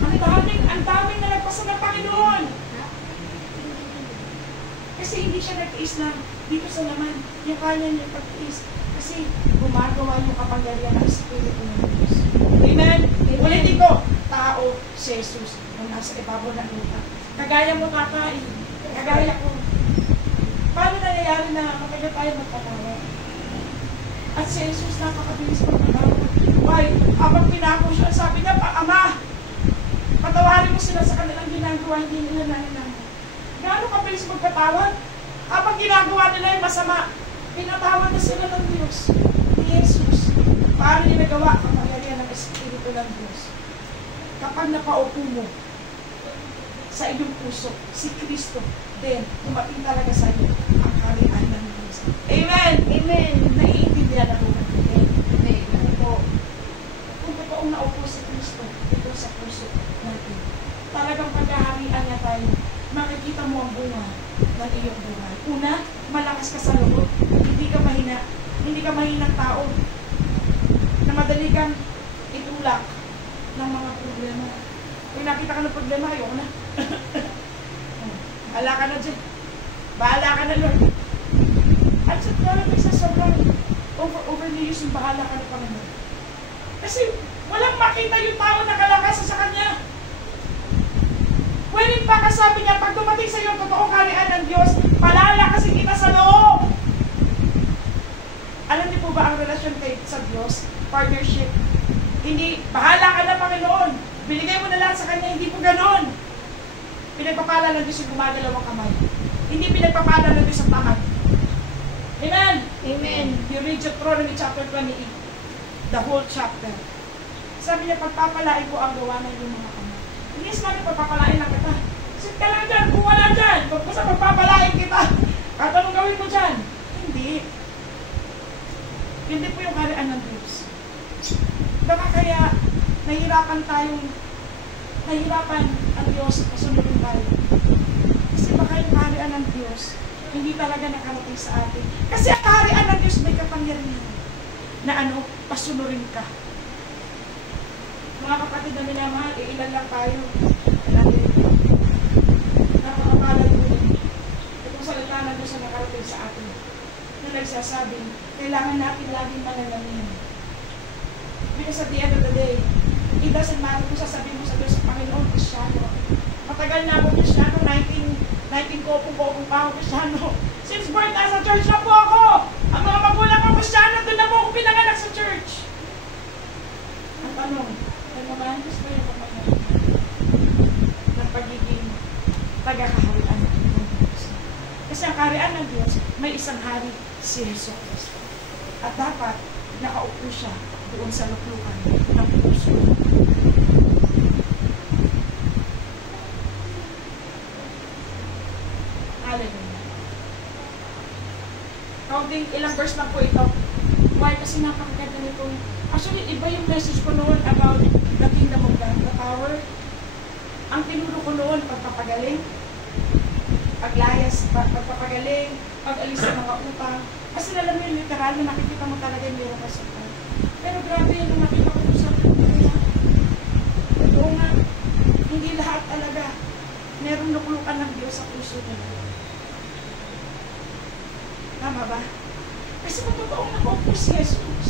Ang daming nalagpasan ng Panginoon. Kasi hindi siya nag-tiis na dito sa laman. Yung kanya niya pag-tiis. Kasi gumagawa yung kapangyarihan ng Espiritu ng Diyos. Amen? Ulitin ko, tao si Jesus nung nasa ibabaw ng lupa. Kagaya mo kakain. Kagaya ko. Paano nangyayari na matagal tayo magpatawa? At si Jesus napakabilis magpatawa. Why? Habang pinako siya, sabi niya, Ama, patawarin mo sila sa kanilang ginagawa, hindi nila nalalaman. Gaano kabilis magpatawad? Habang ginagawa nila yung masama, pinatawad na sila ng Diyos. Ni Jesus. Paano niya nagawa ang kapangyarihan ng Espiritu ng Diyos? Kapag napaupo mo sa iyong puso, si Kristo, then dumating talaga sa iyo ang kaharian ng Diyos. Amen! Amen! Naiintindihan na po natin. Amen. Kung totoong naupo si Kristo dito sa puso natin, talagang pagkaharian niya tayo, makikita mo ang bunga ng iyong buhay. Una, malakas ka sa loob. Hindi ka mahina. Hindi ka mahinang tao. Na madali kang nagtutulak ng mga problema. Kung nakita ka ng problema, ayoko na. Bahala ka na dyan. Bahala ka na, Lord. At sa talagang sa sobrang overly use yung bahala ka na Panginoon. Kasi walang makita yung tao na kalakasan sa Kanya. Pwede pa kasabi niya, pag dumating sa iyo ang totoong kaharian ng Diyos, palala kasi kita sa loob. Alam niyo po ba ang relasyon kay sa Diyos? Partnership. Hindi, bahala ka na Panginoon. Binigay mo na lahat sa Kanya, hindi po ganon. Pinagpapala ng Diyos yung gumagalaw ang kamay. Hindi pinagpapala ng Diyos ang tamad. Amen? Amen. You read Deuteronomy chapter 28. The whole chapter. Sabi niya, pagpapalain ko ang gawa ng iyong mga kamay. Hindi sabi, pagpapalain lang kita. Sit ka lang dyan, kung wala dyan. Basta pagpapalain kita. At anong gawin mo dyan? Hindi. Hindi po yung kaharian ng Diyos. Baka kaya nahihirapan ang Diyos kasunodin tayo. Kasi baka yung kaharian ng Diyos hindi talaga nakarating sa atin. Kasi ang kaharian ng Diyos may kapangyarihan na pasunurin ka. Mga kapatid na minamahal, ilan lang tayo. Napakapalad mo din. Itong salita ng Diyos na nakarating sa atin na nagsasabing, kailangan natin laging manalamin. Because at the end of the day, it doesn't matter kung sasabihin mo sa Diyos, Panginoon, Kristyano. Matagal na ako Kristyano, 19 kopong pa ako Kristyano. Since birth, nasa church na po ako. Ang mga magulang ko Kristyano, doon na po ako pinanganak sa church. Ang tanong, nagmamahan Diyos ba yung kapagyan ng pagiging tagakaharian ng Diyos? Kasi ang kaharian ng Diyos, may isang hari, si Jesus Cristo. At dapat, nakaupo siya doon sa luklukan ng puso. Hallelujah. Counting ilang verse lang po ito. Why? Kasi napakaganda nito. Actually, iba yung message ko noon about the kingdom of God, the power. Ang tinuro ko noon, pagpapagaling, paglayas, pagpapagaling, pag-alis ng mga utang. Kasi alam mo yung literal na nakikita mo talaga yung meron ka sa God. Pero grabe yung nakita ko sa Biblia. Oo nga, hindi lahat talaga merong luklukan ng Diyos sa puso nila. Tama ba? Kasi kung totoong nakaupo si Jesus,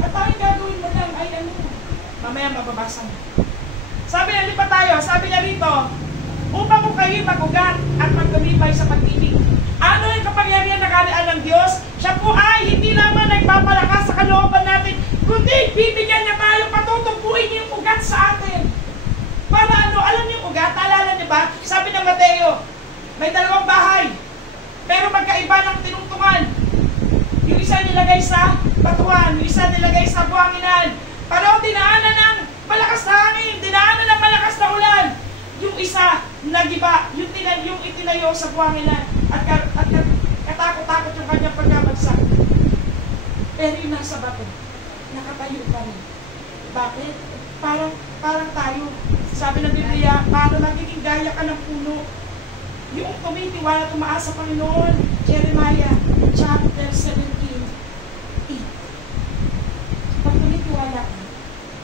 at ang gagawin mo lang ay mamaya mababasa mo. Sabi na lipat tayo, sabi niya rito, upang mo kayo mag-ugat at magtumibay sa pag-ibig. Ano yung kapangyarihan na kaharian ng Diyos? Siya po ay hindi lamang nagpapalakas sa kalooban natin, kundi bibigyan niya tayo, patutubuin niya yung ugat sa atin. Para alam niyo yung ugat? Naalala niyo ba? Sabi ng Mateo, may 2 bahay, pero magkaiba ng tinungtungan. Yung isa nilagay sa batuhan, yung isa nilagay sa buhanginan. Parang dinaanan ng malakas na hangin, dinaanan ng malakas na ulan. Yung isa, nagiba, yung itinayo sa buhanginan. At katakot-takot yung kanyang pagkabagsak. Pero yung nasa bato, nakatayo pa rin. Bakit? Parang tayo. Sabi ng Biblia, parang nagiging gaya ka ng puno. Yung tumitiwala, tumaas sa Panginoon. Jeremiah chapter 17. Pag tumitiwala ka,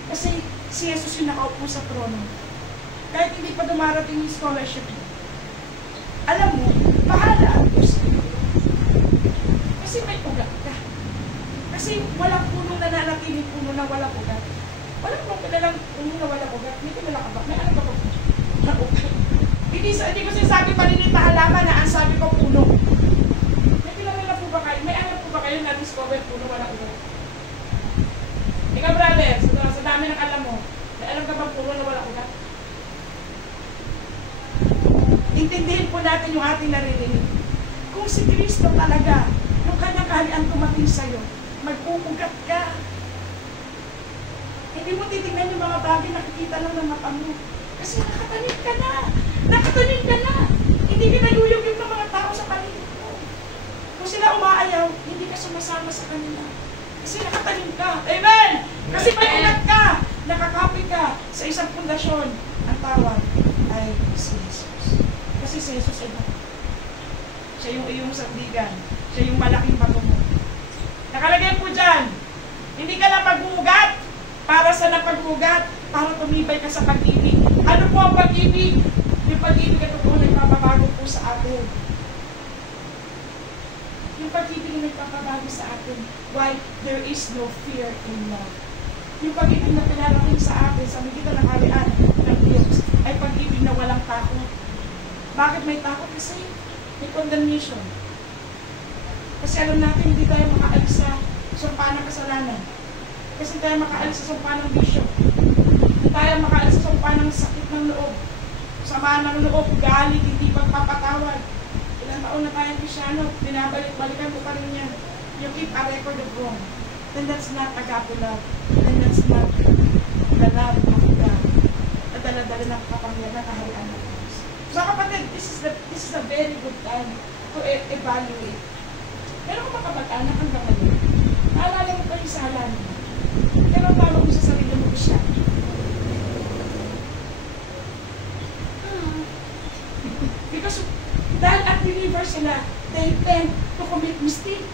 kasi si Jesus yung nakaupo sa trono. Kahit hindi pa dumarating yung scholarship mo. Alam mo, bahala ang Diyos. Kasi may ugat ka. Kasi walang puno na nanatiling puno na walang ugat. Walang kilalang puno na walang ugat. May kilala ka ba? May ano ba ba? Okay. Hindi ko sinasabi paninit na halaman na ang sabi ko puno. May kilala na po ba kayo? May ano po ba kayo na discover puno walang ugat? Ikaw brother, sa dami ng alam mo, may alam ka bang puno na walang ugat? Intindihin po natin yung ating naririnig. Kung si Kristo talaga, yung kanyang kaharian tumating sa'yo, mag-uugat ka. Hindi mo titignan yung mga bagay nakikita lang ng mata mo. Kasi nakatanim ka na. Nakatanim ka na. Hindi ka naluyugin ng mga tao sa paligid mo. Kung sila umaayaw, hindi ka sumasama sa kanila. Kasi nakatanim ka. Amen! Kasi may ugat ka. Nakakapit ka sa isang pundasyon. Ang tawag ay si Jesus. Kasi si Jesus ay siya yung iyong sandigan. Siya yung malaking bato mo. Nakalagay po dyan, hindi ka lang mag-uugat, Para sa napaghugat, para tumibay ka sa pag-ibig. Ano po ang pag-ibig? Yung pag-ibig na totoo nagpapabago po sa atin. Yung pag-ibig na nagpapabago sa atin. Why? There is no fear in love. Yung pag-ibig na pinarating sa atin sa magitan ng harian ng Diyos ay pag-ibig na walang takot. Bakit may takot? Kasi may condemnation. Kasi alam natin hindi tayo makaalis sa sumpa ng kasalanan. Kasi tayo makaalis sa sumpa ng bisyo. Hindi tayo makaalis sa sumpa ng sakit ng loob. Sama ng loob, galit, hindi pagpapatawad. Ilang taon na tayong Kristyano, binabalik-balikan ko pa rin yan. You keep a record of wrong. Then that's not agape love. Then that's not the love of God. Nadala-dala ng kapangyarihan na kaharian ng Diyos. So kapatid, this is a very good time to evaluate. Pero kung makapag-anak hanggang ngayon, naalala mo pa yung sala niya. Pero tawag mo sa sarili mo siya. Because dahil unbelievers sila, they tend to commit mistake.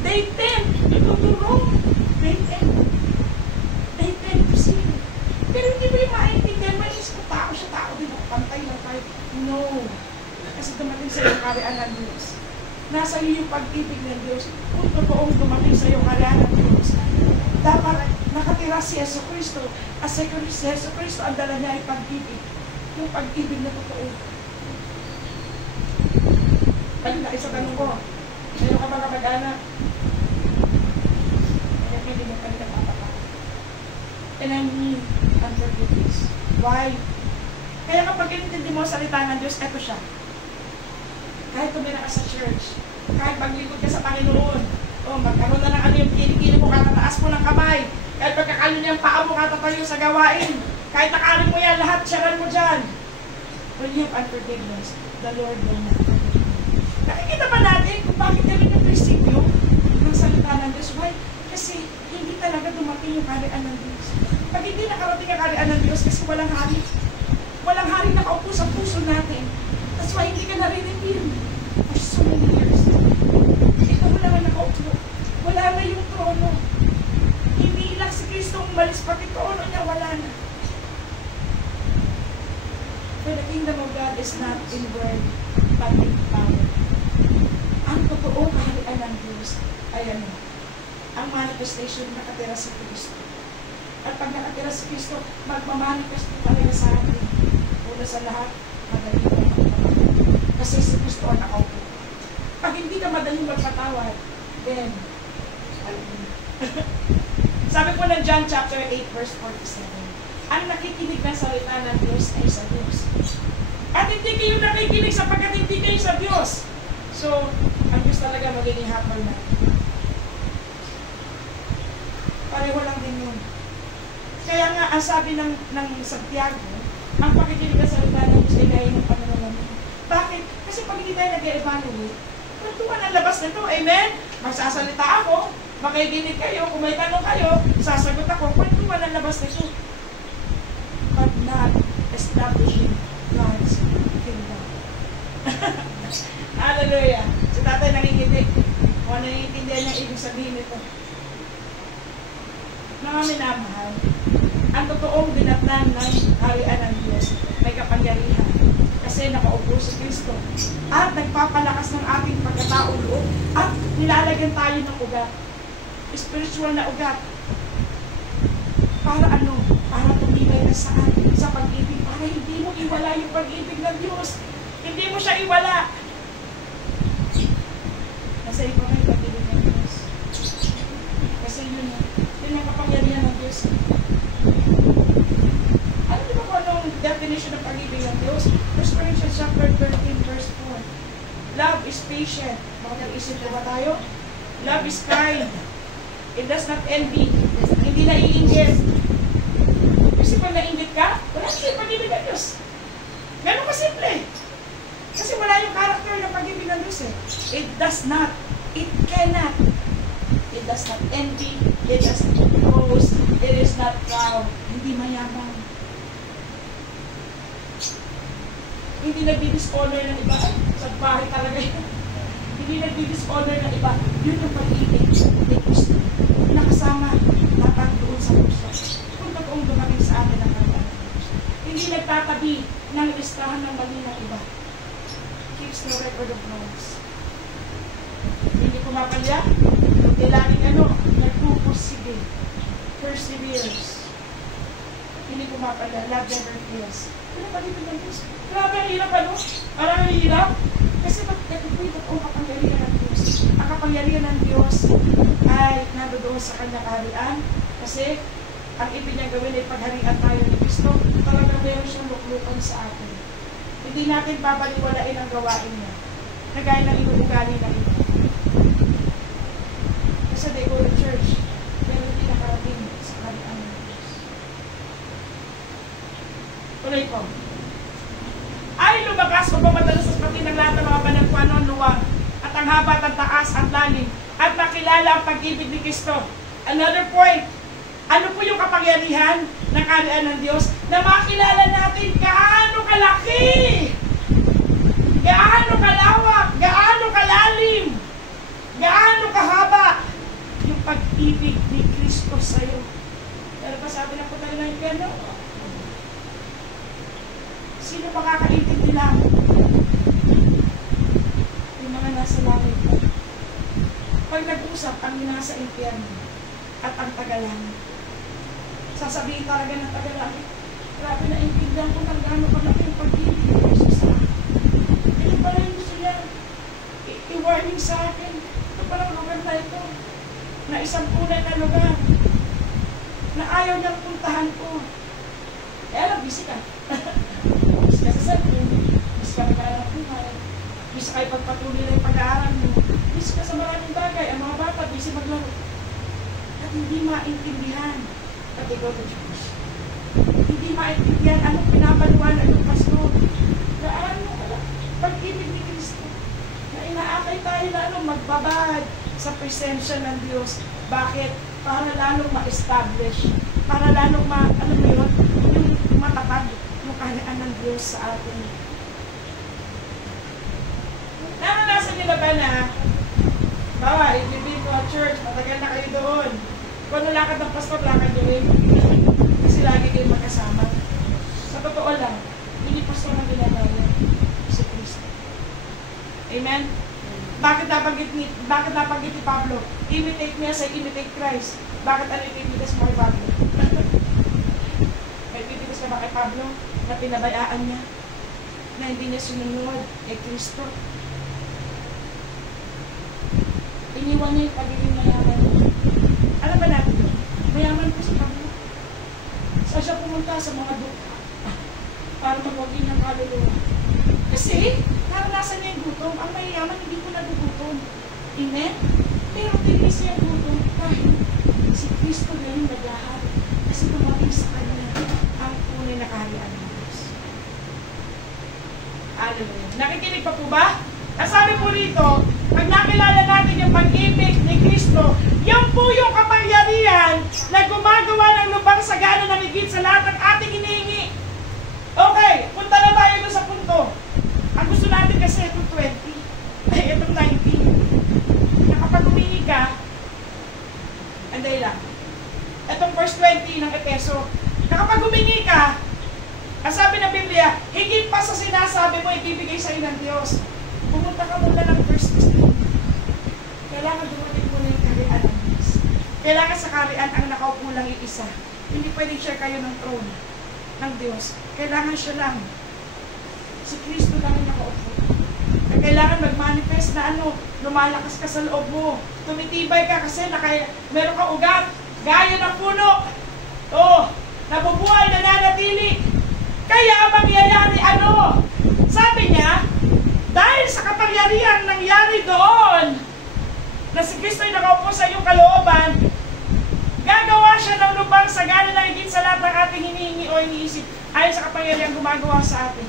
They tend to do wrong. They tend to sin. Pero hindi mo yung maintindihan, may isip ko, tao siya, tao din ako, pantay lang tayo. No. Kasi dumating sa iyo kaharian ng Diyos. Nasa iyo yung pag-ibig ng Diyos. Kung totoong dumating sa iyo kaharian ng Diyos, dapat nakatira si Yesu Cristo. As si Yesu Cristo, ang dala niya ay pag-ibig. Yung pag-ibig na totoo. Pag isa tanong ko, meron ka ba kapag-anak? Kaya hindi mo kami napapaka. And I mean, unforgiveness. Why? Kaya kapag inintindi mo sa salita ng Diyos, eto siya. Kahit tumira ka sa church, kahit maglingkod ka sa Panginoon, magkaroon na ng ano yung kilikili mo, katataas mo ng kamay, kahit pagkakalo niyang paa mo, katatayo sa gawain, kahit nakarin mo yan, lahat, siyaran mo dyan. When you have unforgiveness, the Lord will not forgive you. Nakikita pa natin kung bakit kami ng prinsipyo ng salita ng Diyos. Why? Kasi hindi talaga dumating yung kaharian ng Diyos. Pag hindi nakarating ang kaharian ng Diyos, kasi walang hari. Walang hari nakaupo sa puso natin. That's why hindi ka nare-reveal for so many years. Ikaw wala na nakaupo. Wala na yung trono. Hindi lang si Kristo umalis, pati trono niya wala na. For the kingdom of God is not in word, but in power. Ang totoong kaharian ng Diyos ay ano? Ang manifestation na nakatira sa Kristo. At pag nakatira sa Kristo, magmamanifest talaga sa atin. Una sa lahat, madaling magpatawad. Kasi si Kristo ang nakaupo. Pag hindi ka madaling magpatawad, then, sabi po ng John chapter 8 verse 47, ang nakikinig ng salita ng Diyos ay sa Diyos. At hindi kayo nakikinig sapagkat hindi kayo sa Diyos. So, ang Diyos talaga magiging hatol na. Pareho lang din yun. Kaya nga, ang sabi ng Santiago, ang pakikinig ng salita ng Diyos ay gaya ng Panginoon. Bakit? Kasi pag hindi tayo nag-evaluate, kwentuhan ang labas nito. Amen? Magsasalita ako, makikinig kayo, kung may tanong kayo, sasagot ako, kwentuhan ang labas nito. But not establishing God's kingdom. Hallelujah. Si tatay nangingiti. Kung ano nangingitihan niya, ibig sabihin nito. Mga minamahal, ang totoong dinatnan ng kaharian ng Diyos may kapangyarihan. Kasi nakaupo si Kristo. At nagpapalakas ng ating pagkatao loob. At nilalagyan tayo ng ugat. Spiritual na ugat. Para ano? Para tumibay ka sa pag-ibig. Para hindi mo iwala yung pag-ibig ng Diyos. Hindi mo siya iwala. Nasa iba kayo pag-ibig ng Diyos. Kasi yun ang kapangyarihan ng Diyos. Ano di ba kung anong definition ng pag-ibig ng Diyos? 1 Corinthians chapter 13 verse 4. Love is patient. Makapag-isip na ba tayo? Love is kind. It does not envy. Hindi naiinggit. Kasi pag nainggit ka, wala siya yung pag-ibig ng Diyos. Ganun ka simple. Kasi wala yung character ng pag-ibig ng Diyos eh. It does not. It cannot. It does not envy. It does not boast. It is not proud. Hindi mayabang. Hindi nagdi-dishonor ng iba. Sa bahay talaga yun. Hindi nagdi-dishonor ng iba. Yun ang pag-ibig. Nakasama. Dapat doon doon sa puso. Kung totoong dumating sa atin ang kaharian ng Diyos. Hindi nagtatabi ng listahan ng mali ng iba. Keeps no record of wrongs. Hindi pumapalya. Hindi laging nagpupursige. Perseveres. Hindi pumapalya. Love never fails. Pero pag-ibig ng Diyos. Grabe, ang hirap Parang ang hirap. Kasi pag-ibig ang kapangyarihan ng Diyos. Ang kapangyarihan ng Diyos ay nandoon sa kanyang kaharian. Kasi ang ibig niya gawin ay pagharian tayo ni Kristo. Talagang meron siyang luklukan sa atin. Hindi natin babaliwalain ang gawain niya. Nagaya ng inuugali ng iba. Kasi they go to church, pero hindi nakarating sa kaharian ng Diyos. Tuloy ko. Ay lumakas o pamadalas sa pati ng lahat ng mga panagpuan luwag at ang haba at ang taas at lalim at makilala ang pag-ibig ni Kristo. Another point. Ano po yung kapangyarihan ng kaharian ng Diyos? Na makilala natin gaano kalaki, gaano kalawak, gaano kalalim, gaano kahaba yung pag-ibig ni Kristo sa'yo. Pero pa sabi na po tayo ng piano, sino makakaintindi lang? Yung mga nasa langit. Pag nag-usap ang nasa impyerno at ang tagalangit, sasabihin talaga ng tagalangit, grabe na intindihan ko ng gano'n kalaki yung pag-ibig ni Kristo sa akin. Ito pala yung gusto niya i-warning sa akin. Ito pala lugar na ito, na isang tunay na lugar, na ayaw niyang puntahan ko. Kaya lang, busy ka. Busy ka sa cellphone, busy ka nagkaroon ng buhay, busy ka ipagpatuloy na yung pag-aaral mo, busy ka sa maraming bagay, ang mga bata, busy maglaro. At hindi maintindihan, at they go to church. Hindi maintindihan anong pinapaliwanag ng pastor. Gaano pag-ibig ni Kristo, na inaakay tayo lalong magbabad sa presensya ng Diyos. Bakit? Para lalong ma-establish, para lalong yung matatag yung kaharian ng Diyos sa atin. Naranasan nyo na ba na, bawa, if you've been to a church, matagal na kayo doon, kung nalakad ng pastor, lakad nyo rin. Kasi lagi kayo magkasama. Sa totoo lang, hindi pastor na ginagaya si Kristo. Amen? Bakit nabanggit ni Pablo? Imitate me as I imitate Christ. Bakit ano yung ibigas mo kay Pablo? May ibigas ka ba kay Pablo? Na pinabayaan niya? Na hindi niya sinunod kay Kristo? Iniwan niya yung pagiging mayaman niya. Alam ba natin yun? Mayaman po si Pablo. Saan siya pumunta? Sa mga dukha. Para magwagi ng kaluluwa. Kasi, naranasan niya yung gutom. Ang mayayaman, hindi ko nagugutom. Amen? Pero tinis niya yung gutom kahit si Kristo na yung naglahad. Kasi tumating sa kanya ang tunay na kaharian ng Diyos. Hallelujah. Nakikinig pa po ba? Nasabi po rito, pag nakilala natin yung pag-ibig ni Kristo, yan po yung kapangyarihan na gumagawa ng lubang sagana ng higit sa lahat ng ating hinihingi. Okay, punta na tayo doon sa punto. Ang gusto natin kasi itong 20, ay itong 19. Na kapag humingi ka, anday lang. Itong verse 20 ng Epeso, na kapag humingi ka, ang sabi ng Biblia, higit pa sa sinasabi mo, ibibigay sa iyo ng Diyos. Pumunta ka muna ng verse 16. Kailangan dumating muna yung kaharian ng Diyos. Kailangan sa kaharian ang nakaupo lang yung isa. Hindi pwedeng share kayo ng throne ng Diyos. Kailangan siya lang. Si Kristo lang yung nakaupo. Kailangan mag-manifest na lumalakas ka sa loob mo. Tumitibay ka kasi meron kang ugat. Gaya ng puno. Nabubuhay, nananatili. Kaya ang mangyayari sabi niya, dahil sa kapangyarihan nangyari doon, na si Kristo ay nakaupo sa iyong kalooban, gagawa siya ng lubang sagana na higit sa lahat ng ating hinihingi o iniisip ayon sa kapangyarihan gumagawa sa atin.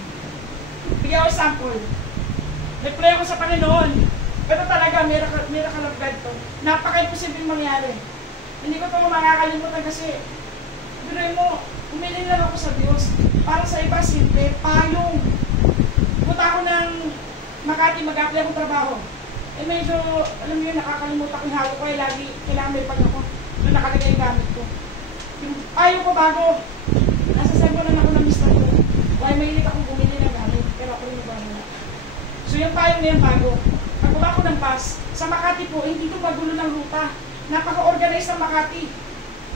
Bigyan ko sample. Nag-pray ako sa Panginoon. Pero talaga, miracle of God to. Napaka-imposible mangyari. Hindi ko ito makakalimutan kasi, binuhin mo, umili lang ako sa Diyos. Para sa iba, simple, payong. Punta ako ng Makati, mag-apply akong trabaho. Medyo, alam mo yun, nakakalimutan ko yung hawak ko, lagi kailangan may pag ako, doon nakalagay yung gamit ko. Ayaw ko bago. Nasa seguran ako ng mister ko. Dahil mahilig akong bumili ng gamit. Pero ako rin nagbahala. So yung payong na yung bago. Pag bumako ng bus, sa Makati po, hindi ito magulo ng ruta. Napaka-organized ng Makati.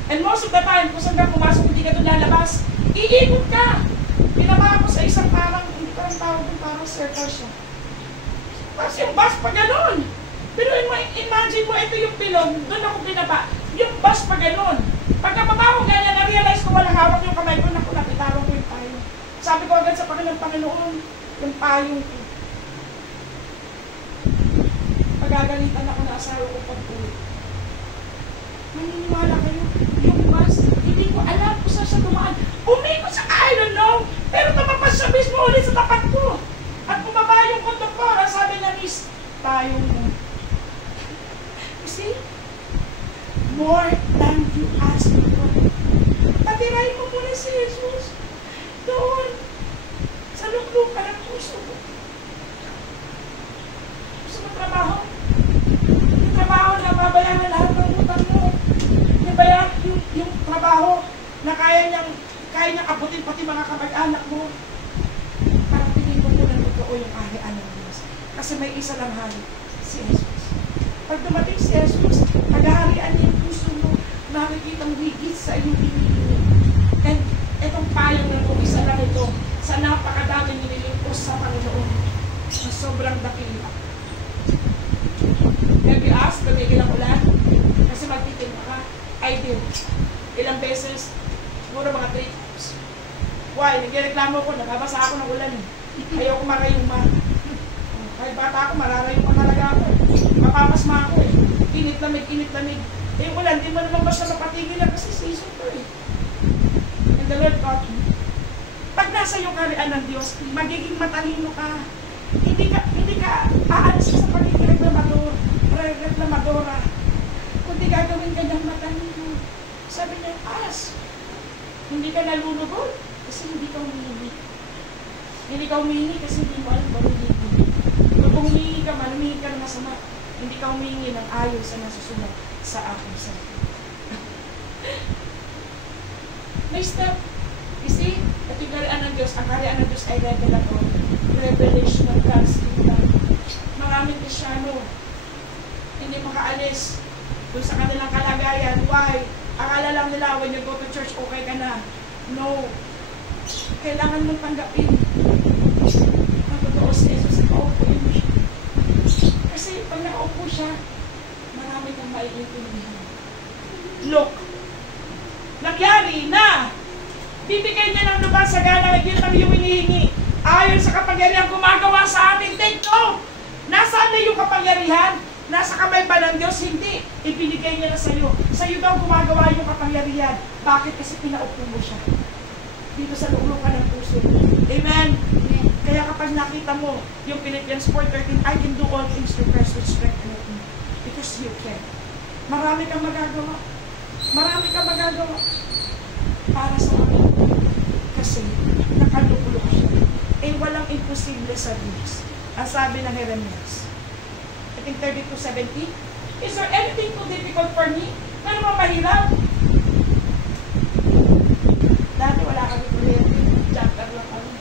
And most of the time, kung saan ka pumasok, hindi ka doon lalabas, iikot ka. Pinabaka ko sa isang parang, hindi ko ang tawag doon, parang circle siya. Tapos yung bus pa ganun. Pero imagine mo, ito yung pilon, doon ako pinaba. Yung bus pa ganun. Pagkababa ko ganyan, na-realize ko walang hawak yung kamay ko, naku, napitarong ko yung payong. Sabi ko agad sa Panginoon, yung payong ko. Pagagalitan ako na asawa ko pag-uwi. Maniniwala kayo, yung bus, hindi ko alam kung saan siya dumaan. Umikot sa I don't know, pero tumapas siya mismo ulit sa tapat ko. At bumaba yung konduktor, ang sabi niya, Miss, tayong mo. You see? More than you ask for. Patirahin mo muna si Jesus. Doon, sa luklukan ng puso ko. Gusto mo trabaho? Yung trabaho na babayaran lahat ng utang mo. Yung trabaho na kaya niyang abutin pati mga kamag-anak mo. Parang tingin ko muna totoo yung kaharian ng Diyos. Kasi may isa lang hari, si Jesus. Pag dumating si Jesus, paghaharian niya yung puso mo, nakikita mo higit sa iyong hinihingi. And itong payong na ito, isa lang ito, sa napakadami nililingkos sa Panginoon na sobrang dakila. Have you asked, tumigil ang ulan? Kasi magtitinda ka. I did. Ilang beses, siguro mga 3 times. Why? Nagreklamo ko, nababasa ako ng ulan. Ayaw ko marayuma. Kahit bata ako, mararayuma talaga ako. Mapapasma ako eh. Init-lamig. Eh yung ulan, di mo naman basta mapatigil lang kasi season ko eh. And the Lord taught me. Pag nasa yung kaharian ng Diyos, magiging matalino ka. Hindi ka aalis ka sa pagiging reklamadora. Kundi gagawin ka ng matalino. Sabi niya, ask. Hindi ka nalulugod kasi hindi ka humihingi. Hindi ka humihingi kasi hindi mo alam ba humihingi. Kung humihingi ka man, humihingi ka ng masama. Hindi ka humihingi ng ayaw sa nasusunod sa aking salita. May step. You see, at yung kaharian ng Diyos, ang kaharian ng Diyos ay revelation of God's kingdom. Maraming Kristyano, hindi makaalis kung sa kanilang kalagayan. Why? Akala lang nila, when you go to church, okay ka na. No. Kailangan mong tanggapin. Ang totoo si Jesus, nakaupuin mo siya. Kasi pag nakaupo siya, marami kang maiintindihan. Look, nangyari na bibigay niya ng lubas sa gana, hindi kami yung hinihingi. Ayon sa kapangyarihan gumagawa sa ating take note. Nasaan na yung kapangyarihan? Nasa kamay ba ng Diyos? Hindi. Ibinigay niya na sa iyo. Sa iyo daw gumagawa yung kapangyarihan. Bakit? Kasi pinaupo mo siya. Dito sa luklukan ng puso. Amen? Amen. Kaya kapag nakita mo yung Philippians 4:13, I can do all things through Christ which strengthens me. Because you can. Marami kang magagawa. Marami kang magagawa. Para sa amin. Kasi nakalukulok siya. Eh walang imposible sa Diyos. Ang sabi ng Jeremias. I think 32:17. Is there anything too difficult for me? Ano naman mahirap? Dati wala kami kuryente. Chapter lang kami.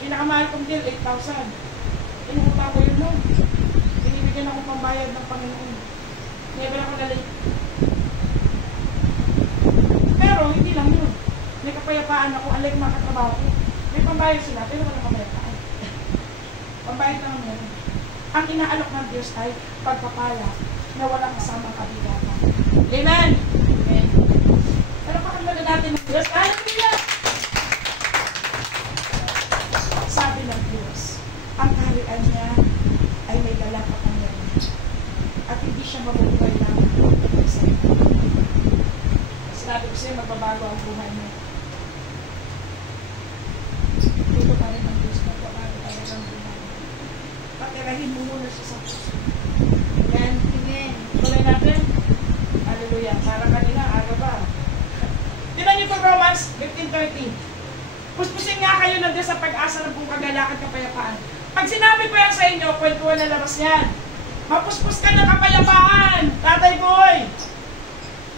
Pinakamahal kong bill, 8,000. Inukupa ko yun nun. Binibigyan ako pambayad ng Panginoon. Never ako nalit. Pero hindi lang yun. May kapayapaan ako, alay mga katrabaho ko. May pambayad sila, pero walang kapayapaan. Pambayad lang yun. Ang inaalok ng Diyos ay pagpapala na walang kasamang kabigatan. Amen! Amen. Pero pakaganda natin ng Diyos. Hallelujah! Sabi ng Diyos, ang kaharian niya ay may dalang kapangyarihan. At hindi siya mabubuhay lang sa ito. Sabi ko sa'yo, magbabago ang buhay mo. Dito pa rin ang Diyos, magbabago talaga ang buhay mo. Patirahin mo muna siya sa puso. Amen? Amen. Tuloy natin. Hallelujah. Para kanina, aga ba? Tignan niyo itong Romans 15:30. Puspusin nga kayo ng Diyos sa pag-asa ng buong kagalakan kapayapaan. Pag sinabi ko yan sa inyo, kwentuhan na labas yan. Mapuspus ka ng kapayapaan, Tatay Boy.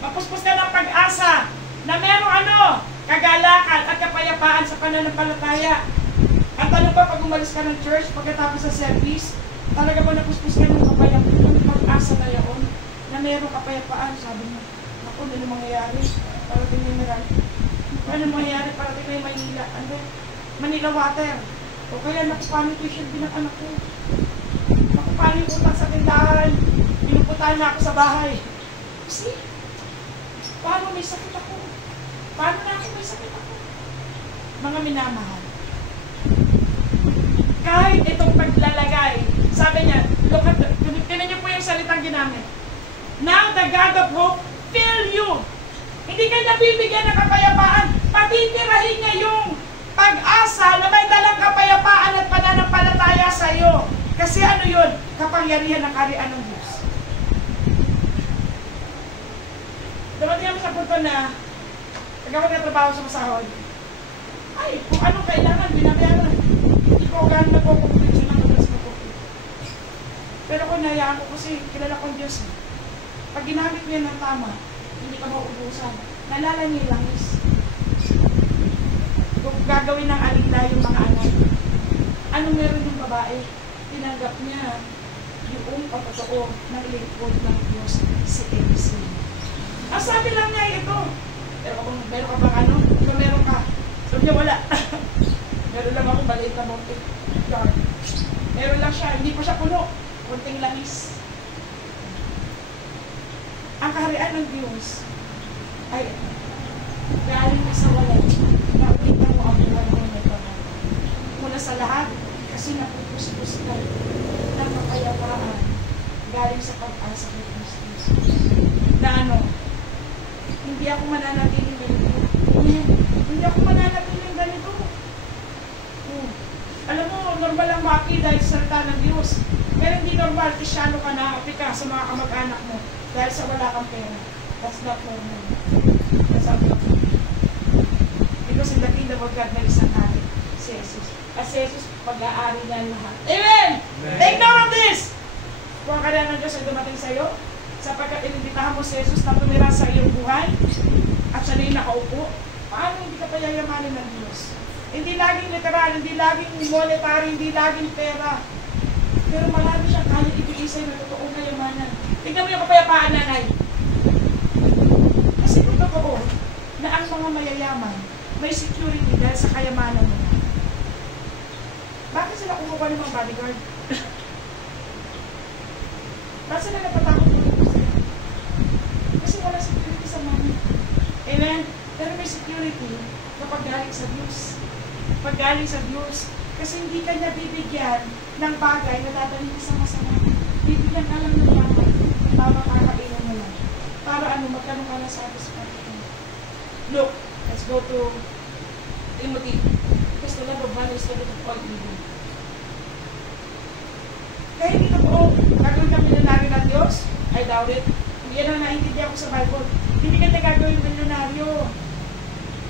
Mapuspos ka ng pag-asa na merong ano, kagalakan at kapayapaan sa pananampalataya. At ano ba pag umalis ka ng church pagkatapos sa service, talaga ba napuspos ka ng kapayapaan, yung pag-asa na yun, na merong kapayapaan, sabi mo, ako, ano mangyayari? Parating na yung Meral. Ano mangyayari? Parating na yung Manila. Ano? Manila Water. O kaya nakupano tuition din ang anak ko. Nakupano yung utang sa tindahan. Pinuputan na ako sa bahay. See? Paano may sakit ako? Paano na ako may sakit ako? Mga minamahal. Kahit itong paglalagay, sabi niya, look at, tinan niyo po yung salitang ginamit. Now the God of hope fill you. Hindi ka niya bibigyan ng kapayapaan. Patitirahin niya yung pag-asa na may dalang kapayapaan at pananampalataya sa iyo. Kasi ano yun? Kapangyarihan ng kaharian ng Diyos. Dumating naman sa punto na nagkawag na trabaho sa masahod. Ay, kung anong kailangan, binabayaran. Hindi ko gano'n nagpo-compensyon ng oras na po. Pero kung nahayaan ko kasi kilala ko ang Diyos. Pag ginamit mo yan ng tama, hindi ka mauubusan. Nalala niyo yung langis. Kung gagawin ng alila yung mga anak, anong meron yung babae? Tinanggap niya yung patotoo ng lingkod ng Diyos, si MC. Ang sabi lang niya ito, pero kung meron ka bang ano? Kung meron ka, sabi niya wala. Meron lang ako maliit na monte. Meron lang siya, hindi pa siya puno. Kunting langis. Ang kaharian ng Diyos ay galing na sa walan. Nakita mo ang buwan mo na ito. Mula sa lahat, kasi napupus-pus ka ng kapayapaan galing sa pag-asa kay Kristo. Na ano, hindi ako mananatiling ganito. Hindi ako mananatiling ganito. Alam mo, normal ang maki dahil sa salita ng Diyos. Pero hindi normal, Kristyano ka na, api ka sa mga kamag-anak mo dahil sa wala kang pera. That's not normal. That's not normal. Because in the kingdom of God, may isang hari, si Jesus. At si Jesus, pag-aari na lahat. Amen! Take note of this! Kung ang kanya ng Diyos ay dumating sa iyo, sapagkat inimbitahan mo si Jesus na tumira sa iyong buhay, at siya na nakaupo, paano hindi ka pa yayamanin ng Diyos? Hindi laging literal, hindi laging monetary, hindi laging pera. Pero marami siyang kaya ibigay sa'yo na totoong kayamanan. Tingnan mo yung kapayapaan, nanay. Kasi kung totoo na ang mga mayayaman may security dahil sa kayamanan mo. Bakit sila kumukuha ng mga bodyguard? Bakit sila natatakot mo sila? Kasi wala security sa money. Amen? Pero may security kapag galing sa Diyos. Pag galing sa Diyos. Kasi hindi ka niya bibigyan ng bagay na dadalhin sa masama. Bibigyan ka lang ng yaman. Makakainan mo lang. Para ano, magkaroon ka na satisfaction. Look, let's go to Timothy. Because the love of money is the root of all evil. Kaya hindi totoo, gagawin kang milyonaryo ng Diyos, I doubt it. Yan ang naiintindihan ko sa Bible. Hindi ka na gagawin milyonaryo.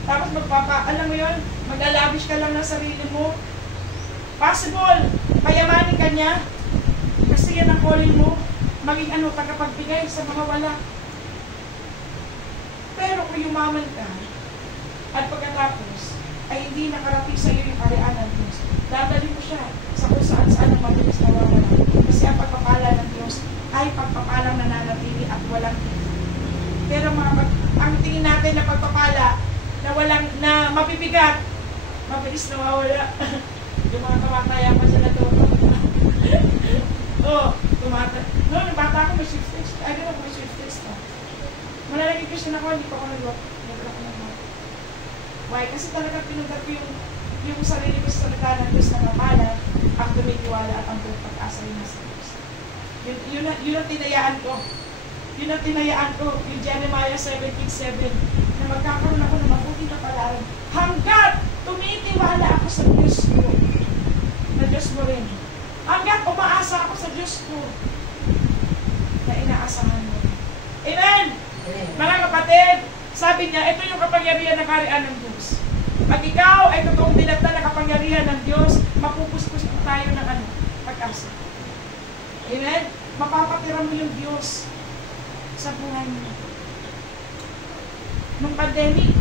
Tapos alam mo yun, mag-alabish ka lang ng sarili mo. Possible, payamanin ka niya. Kasi yan ang calling mo. Maging tagapagbigay sa mga wala. Pero kung yumaman ka, at pagkatapos, ay hindi nakarating sa iyo yung kaharian ng Diyos, dadali mo siya sa kung saan ang mabilis nawawala. Kasi ang pagpapala ng Diyos ay pagpapalang nananatili at walang tingin. Pero ang tingin natin na pagpapala na mabibigat, mabilis nawawala. Yung mga kamataya pa sila doon. Noong bata ako may shift test. I don't know kung may shift test ka. Malalagay Christian ako, hindi pa ako nag-walk. Why? Kasi talaga pinagdag ko yung sarili ko sa salita ng Diyos na mapala, ang tumitiwala at ang buong pag-asa rin sa Diyos. Yun ang tinayaan ko. Yun ang tinayaan ko. Yung Jeremiah 17:7 na magkakaroon ako ng mabuting kapalaran hanggat tumitiwala ako sa Diyos ko. Na Diyos mo rin. Hanggat umaasa ako sa Diyos ko na inaasahan mo. Amen! Mga kapatid, sabi niya, ito yung kapangyarihan ng kaharian ng Diyos. Pag ikaw ay totoong dinagda ng kapangyarihan ng Diyos, mapupuspos tayo ng pag-asa. Amen? Mapapatira mo yung Diyos sa buhay mo. nung pandemic,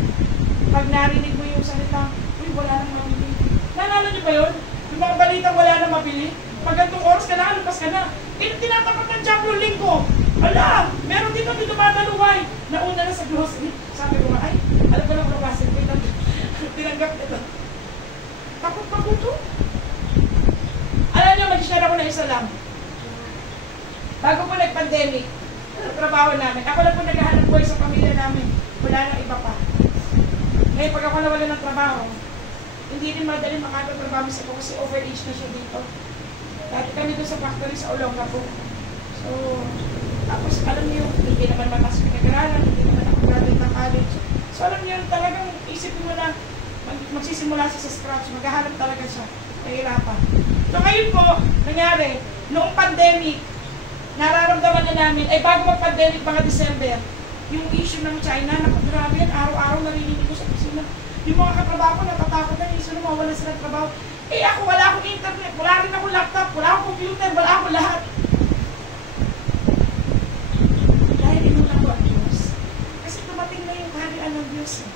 pag narinig mo yung salita, uy, wala nang mabili. Naalala niyo ba yun? Yung mga balitang wala nang mabili? Pag gantong oras ka na, lupas ka na. Tinatapat ng Diablo linggo. Ala, meron dito dumadaluway. Nauna na sa grocery. Sabi ko nga, ay, alam ko na kung nabasin. Tinanggap nito. Takot maguto. Alam niyo, mag-share ako na isa lang. Bago po nag-pandemic, trabaho namin. Ako lang po naghahanap buhay sa pamilya namin. Wala nang iba pa. Ngayon, pag ako nawala ng trabaho, hindi rin madali makakatrabaho sa ko kasi overage na siya dito. Dati kami doon sa factory sa Olongapo. So, tapos alam niyo, hindi naman matas pinag-aralan, hindi naman ako graduate ng college. So, alam niyo, talagang isipin mo na, magsisimula siya sa scratch, maghahanap talaga siya. Nahirapan. So, ngayon po, nangyari, noong pandemic, nararamdaman na namin, ay bago mag-pandemic, mga December, yung issue ng China, naku, grabe yan, araw-araw narinig ko sa kusina. Yung mga katrabaho ko, natatakot na yung issue na mawala sila ng trabaho. Eh ako, wala akong internet, wala rin akong laptop, wala akong computer, wala akong lahat. Dahil inulang ko ang Diyos. Kasi dumating na yung kaharian ng Diyos.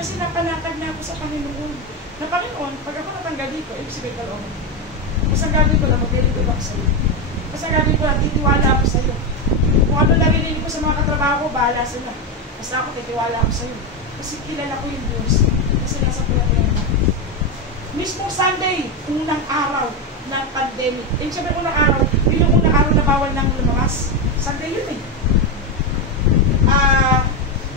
Kasi napanatag na ako sa Panginoon. Na Panginoon, pag ako natanggal dito, ibig sabihin ka loob. Kasi ang gagawin ko lang, mag-deliver ko sa'yo. Kasi ang gagawin ko lang, titiwala ako sa'yo. Kung ano narinig ko sa mga katrabaho ko, bahala sila. Basta ako, titiwala ako sa'yo. Kasi kilala ko yung Diyos. Kasi nasa pinataya na. Mismo Sunday, unang araw ng pandemic. Ibig sabihin unang araw, yung unang araw na bawal nang lumabas. Sunday yun eh.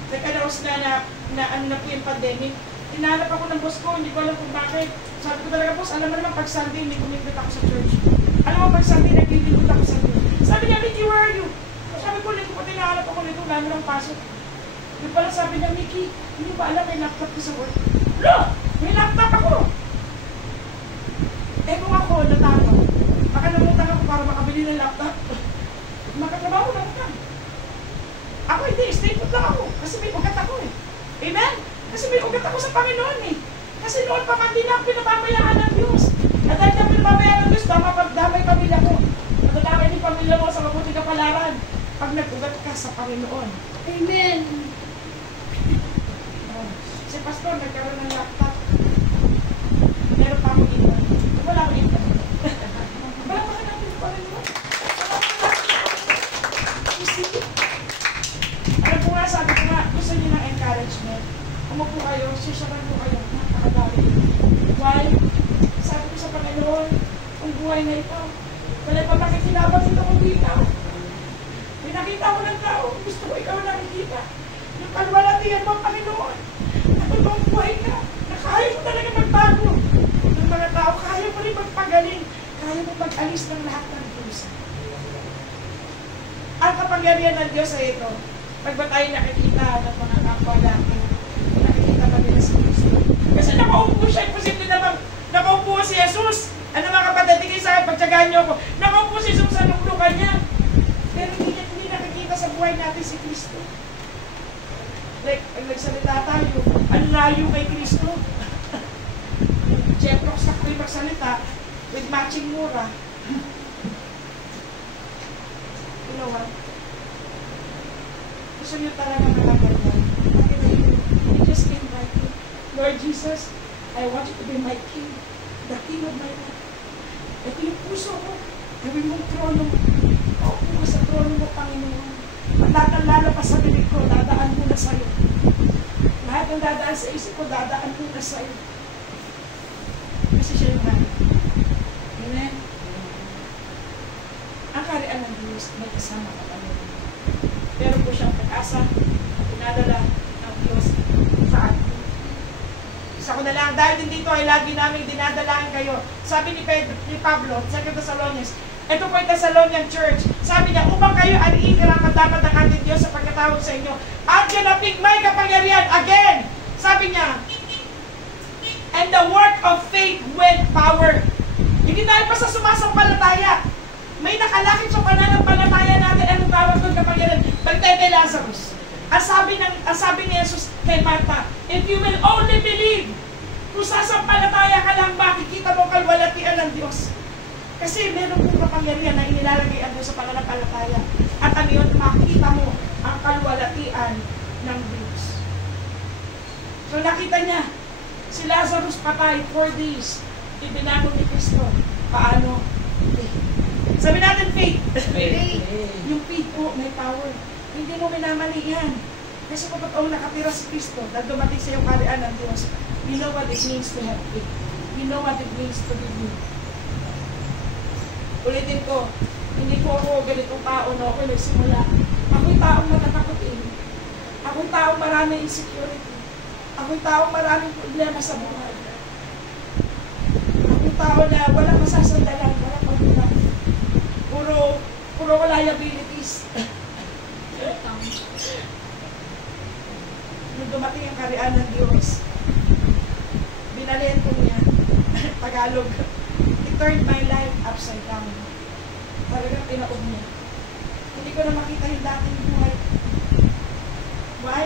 Nag-announce na ano na po yung pandemic. Hinahanap ako ng boss ko, hindi ko alam kung bakit. Sabi ko talaga, boss, alam mo naman pag Sunday, hindi commitment ako sa church. Alam mo, pag Sunday, naglilibot ako sa church. Sabi niya, Mickey, where are you? Sabi ko, lingko pati nahanap ako nito, lalo ng pasok. Yung pala sabi niya, Mickey, hindi ba alam, may laptop ko sa work? Lo! May laptop ako! Eh kung ako, natakot. Baka namutan ako para makabili ng laptop. Makatrabaho lang ka. Ako hindi, stay put lang ako. Kasi may ugat ako eh. Amen? Kasi may ugat ako sa Panginoon eh. Kasi noon pa man din ako pinababayaan ng Diyos. At dahil na pinababayaan ng Diyos, damay pamilya ko. Matadamay din pamilya mo sa mabuting kapalaran. Pag nag-ugat ka sa Panginoon. Amen. Si Pastor, nagkaroon ng laptop. Meron pa akong internet. Wala akong internet. Wala pa ka natin pa rin mo. Alam ko nga, sabi ko nga, gusto niyo ng encouragement. Umupo kayo, sisyakan ko kayo. Nakakagalit. Why? Sabi ko sa Panginoon, ang buhay na ito, wala pa makikinabang ito kung di ikaw. Pinakita mo ng tao, gusto ko ikaw nakikita. Yung kalwalatian mo, Panginoon, na totoong buhay ka, na kaya mo talaga magbago. Ng mga tao, kaya mo rin magpagaling, kaya mo mag-alis ng lahat ng Diyos. Ang kapangyarihan ng Diyos ay ito. Pag ba tayo nakikita ng mga kapwa natin, nakikita ba nila si Kristo? Kasi nakaupo siya, imposible namang nakaupo si Jesus. Ano mga kapatid, tingin sa akin, pagtsagaan niyo ako, nakaupo si Jesus sa luklukan niya. Pero hindi nakikita sa buhay natin si Kristo. Like, pag nagsalita tayo, ang layo kay Kristo. Jeprox na kayo magsalita with matching mura. You know what? Gusto niyo talaga makaganda. I just invite you. Lord Jesus, I want you to be my King. The King of my life. Ito yung puso ko. Gawin mong trono mo. Paupo ka sa trono mo, Panginoon. Pagtatalala pa sa bibig ko, dadaan muna sa'yo. Lahat ng dadaan sa isip ko, dadaan muna sa'yo. Kasi siya yung hari. Amen? Ang kaharian ng Diyos may kasama ka Panginoon. Pero po siyang pag-asa na pinadala ng Diyos sa atin. Isa ko na lang, dahil din dito ay lagi namin dinadalaan kayo. Sabi ni Pablo, sa Thessalonians, ito po yung Thessalonian Church. Sabi niya, upang kayo aliin dapat ng ating Diyos sa pagkatawag sa inyo. At ganaping may kapangyarihan. Again, sabi niya, and the work of faith with power. Hindi tayo pa sa sumasampalataya. May nakalakit sa pananampalataya natin. Anong tawag doon kapangyarihan? Bantay kay Lazarus. Ang sabi ni Jesus kay Martha, if you will only believe, kung sasampalataya ka lang, makikita mo kalwalatian ng Diyos. Kasi meron pong kapangyarihan na inilalagay ang Diyos sa pananampalataya. At ano yun, makita mo ang kalwalatian ng Diyos. So nakita niya, si Lazarus patay 4 days. Ibinago ni Kristo. Paano? Sabi natin faith. Yung faith po, may power. Hindi mo minamali yan. Kasi kung totoong nakatira si Kristo, na dumating sa iyong kaharian ng Diyos, you know what it means to have faith. You know what it means to believe. Ulitin ko, hindi po ako ganitong tao na ako nagsimula. Ako'y taong matatakotin. Ako'y taong maraming insecurity. Ako'y taong maraming problema sa buhay. Ako'y tao na walang masasandalan, walang pagbulan. Puro liabilities. Nung dumating ang kaharian ng Diyos, binalento niya, Tagalog, he turned my life upside down. Talagang pinaog niya. Hindi ko na makita yung dating buhay. Why?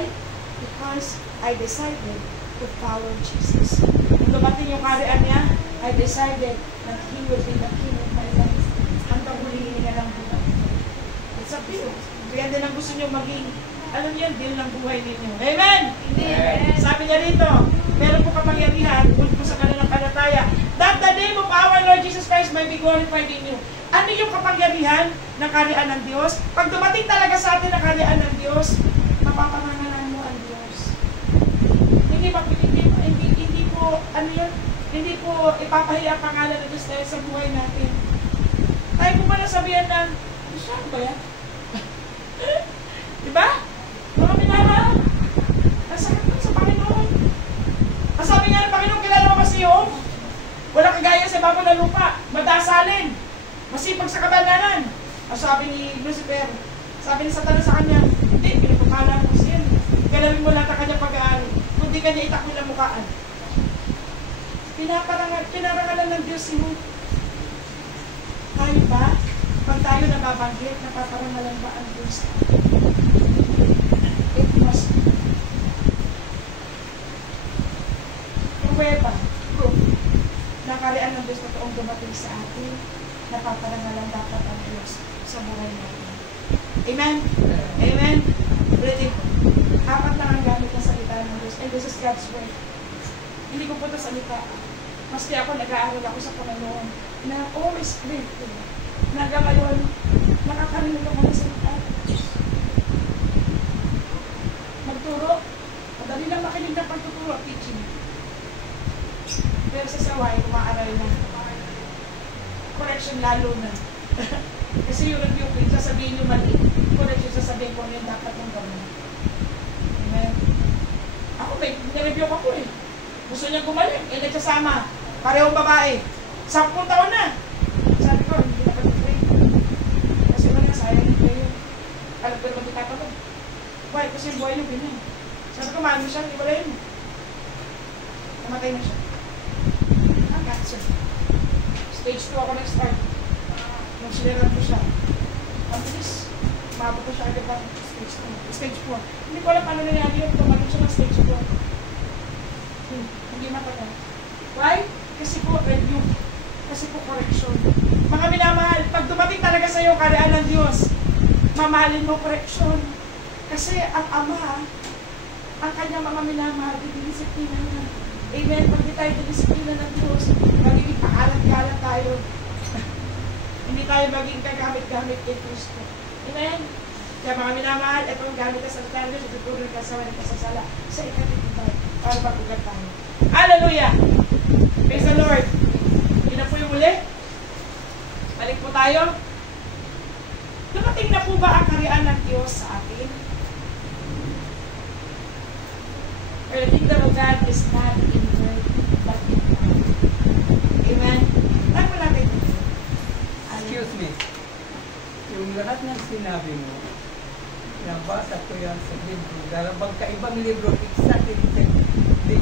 Because I decided to follow Jesus. Nung dumating yung kaharian niya, I decided that He will be the King of my life. Hanggang huling niya ng buhay. It's up to you. Kaya din ang gusto niyo maging, alam niyo, deal ng buhay ninyo. Amen! Amen. Sabi niya rito, meron po kapangyarihan, kung po sa kanilang panataya, that the name of our Lord Jesus Christ may be glorified in you. Ano yung kapangyarihan ng kaharian ng Diyos? Pag dumating talaga sa atin ang kaharian ng Diyos, mapapangalan mo ang Diyos. Hindi po, ano yun? Hindi po ipapahiya ang pangalan ng Diyos dahil sa buhay natin. Tayo po ba nasabihan ng, saan ba yan? Diba? Mga minamahal, nasakit mo sa Panginoon. Ang sabi nga ng Panginoon, kilala mo ba si Job? Wala kagaya sa baba ng lupa, madasalin, masipag sa kabananan. Ang sabi ni Lucifer, sabi ni Satanas sa kanya, hindi, pinagpapala mo siya. Galawin mo lahat ang kanyang pag-aaral, kundi kanya itakwil ang mukaan. Pinarangalan ng Diyos si Job. Tayo ba? Pag tayo nababanggit, napaparangalan ba ang Diyos? It must be. Pruweba, proof, na kaharian ng Diyos totoong dumating sa atin, napaparangalan dapat ang Diyos sa buhay natin. Amen? Amen? Ulitin ko. 4 lang ang gamit ng salita ng Diyos. And this is God's word. Hindi ko po ito salita. Maski ako, nag-aaral ako sa Panginoon na Holy Spirit ko. Hanggang ngayon, nakakarinig ako ng salita. Magturo. Madali lang makinig ng pagtuturo, teaching. Pero sa saway, umaaral na. Correction lalo na. Kasi yung review ko, sasabihin nyo mali. Correction, sasabihin ko yung dapat yung gawin. Amen. Ako, may nireview ko eh. Gusto niya gumaling, nagsasama. Parehong babae. 10 taon na. Sabi ko, hindi na pag-pray. Kasi wala, sayang yung prayer. Alam ko naman kita pa to. Why? Kasi yung buhay yung ganyan. Sabi ko, mahal mo siya, iwalayin mo. Namatay na siya. Ang cancer. Stage 2 ako nag-start. Nung siniran ko siya. Ang bilis. Umabot ko siya agad pa. Stage 4. Hindi ko alam paano nangyari yun. Tumalit siya ng stage 4. Hindi matatagal. Why? Kasi po review. Kasi po correction. Mga minamahal, pag dumating talaga sa iyo kaharian ng Diyos, mamahalin mo correction. Kasi ang Ama, ang kanyang mga minamahal, didisiplina na. Amen? Pag di tayo didisiplina ng Diyos, magiging pakalat-kalat tayo. Hindi tayo maging kagamit-gamit kay Kristo. Amen? Kaya mga minamahal, itong gamit ka sa salita ng Diyos, itutuloy ka sa walang kasasala sa ikatitibay para magugat tayo. Hallelujah! Praise the Lord! Yun na po yung muli. Balik po tayo. Dumating na po ba ang kaharian ng Diyos sa atin? For the kingdom of God is not in word, but in power. Amen? Tayo po natin. Excuse me. Yung lahat ng sinabi mo, nabasa ko yan sa libro. Dahil magkaibang libro, exactly the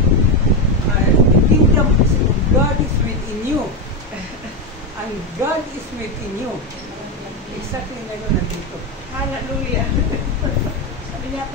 kingdom of God is within you. And God is within you. Exactly ngayon nandito. Hallelujah. Sabi niya,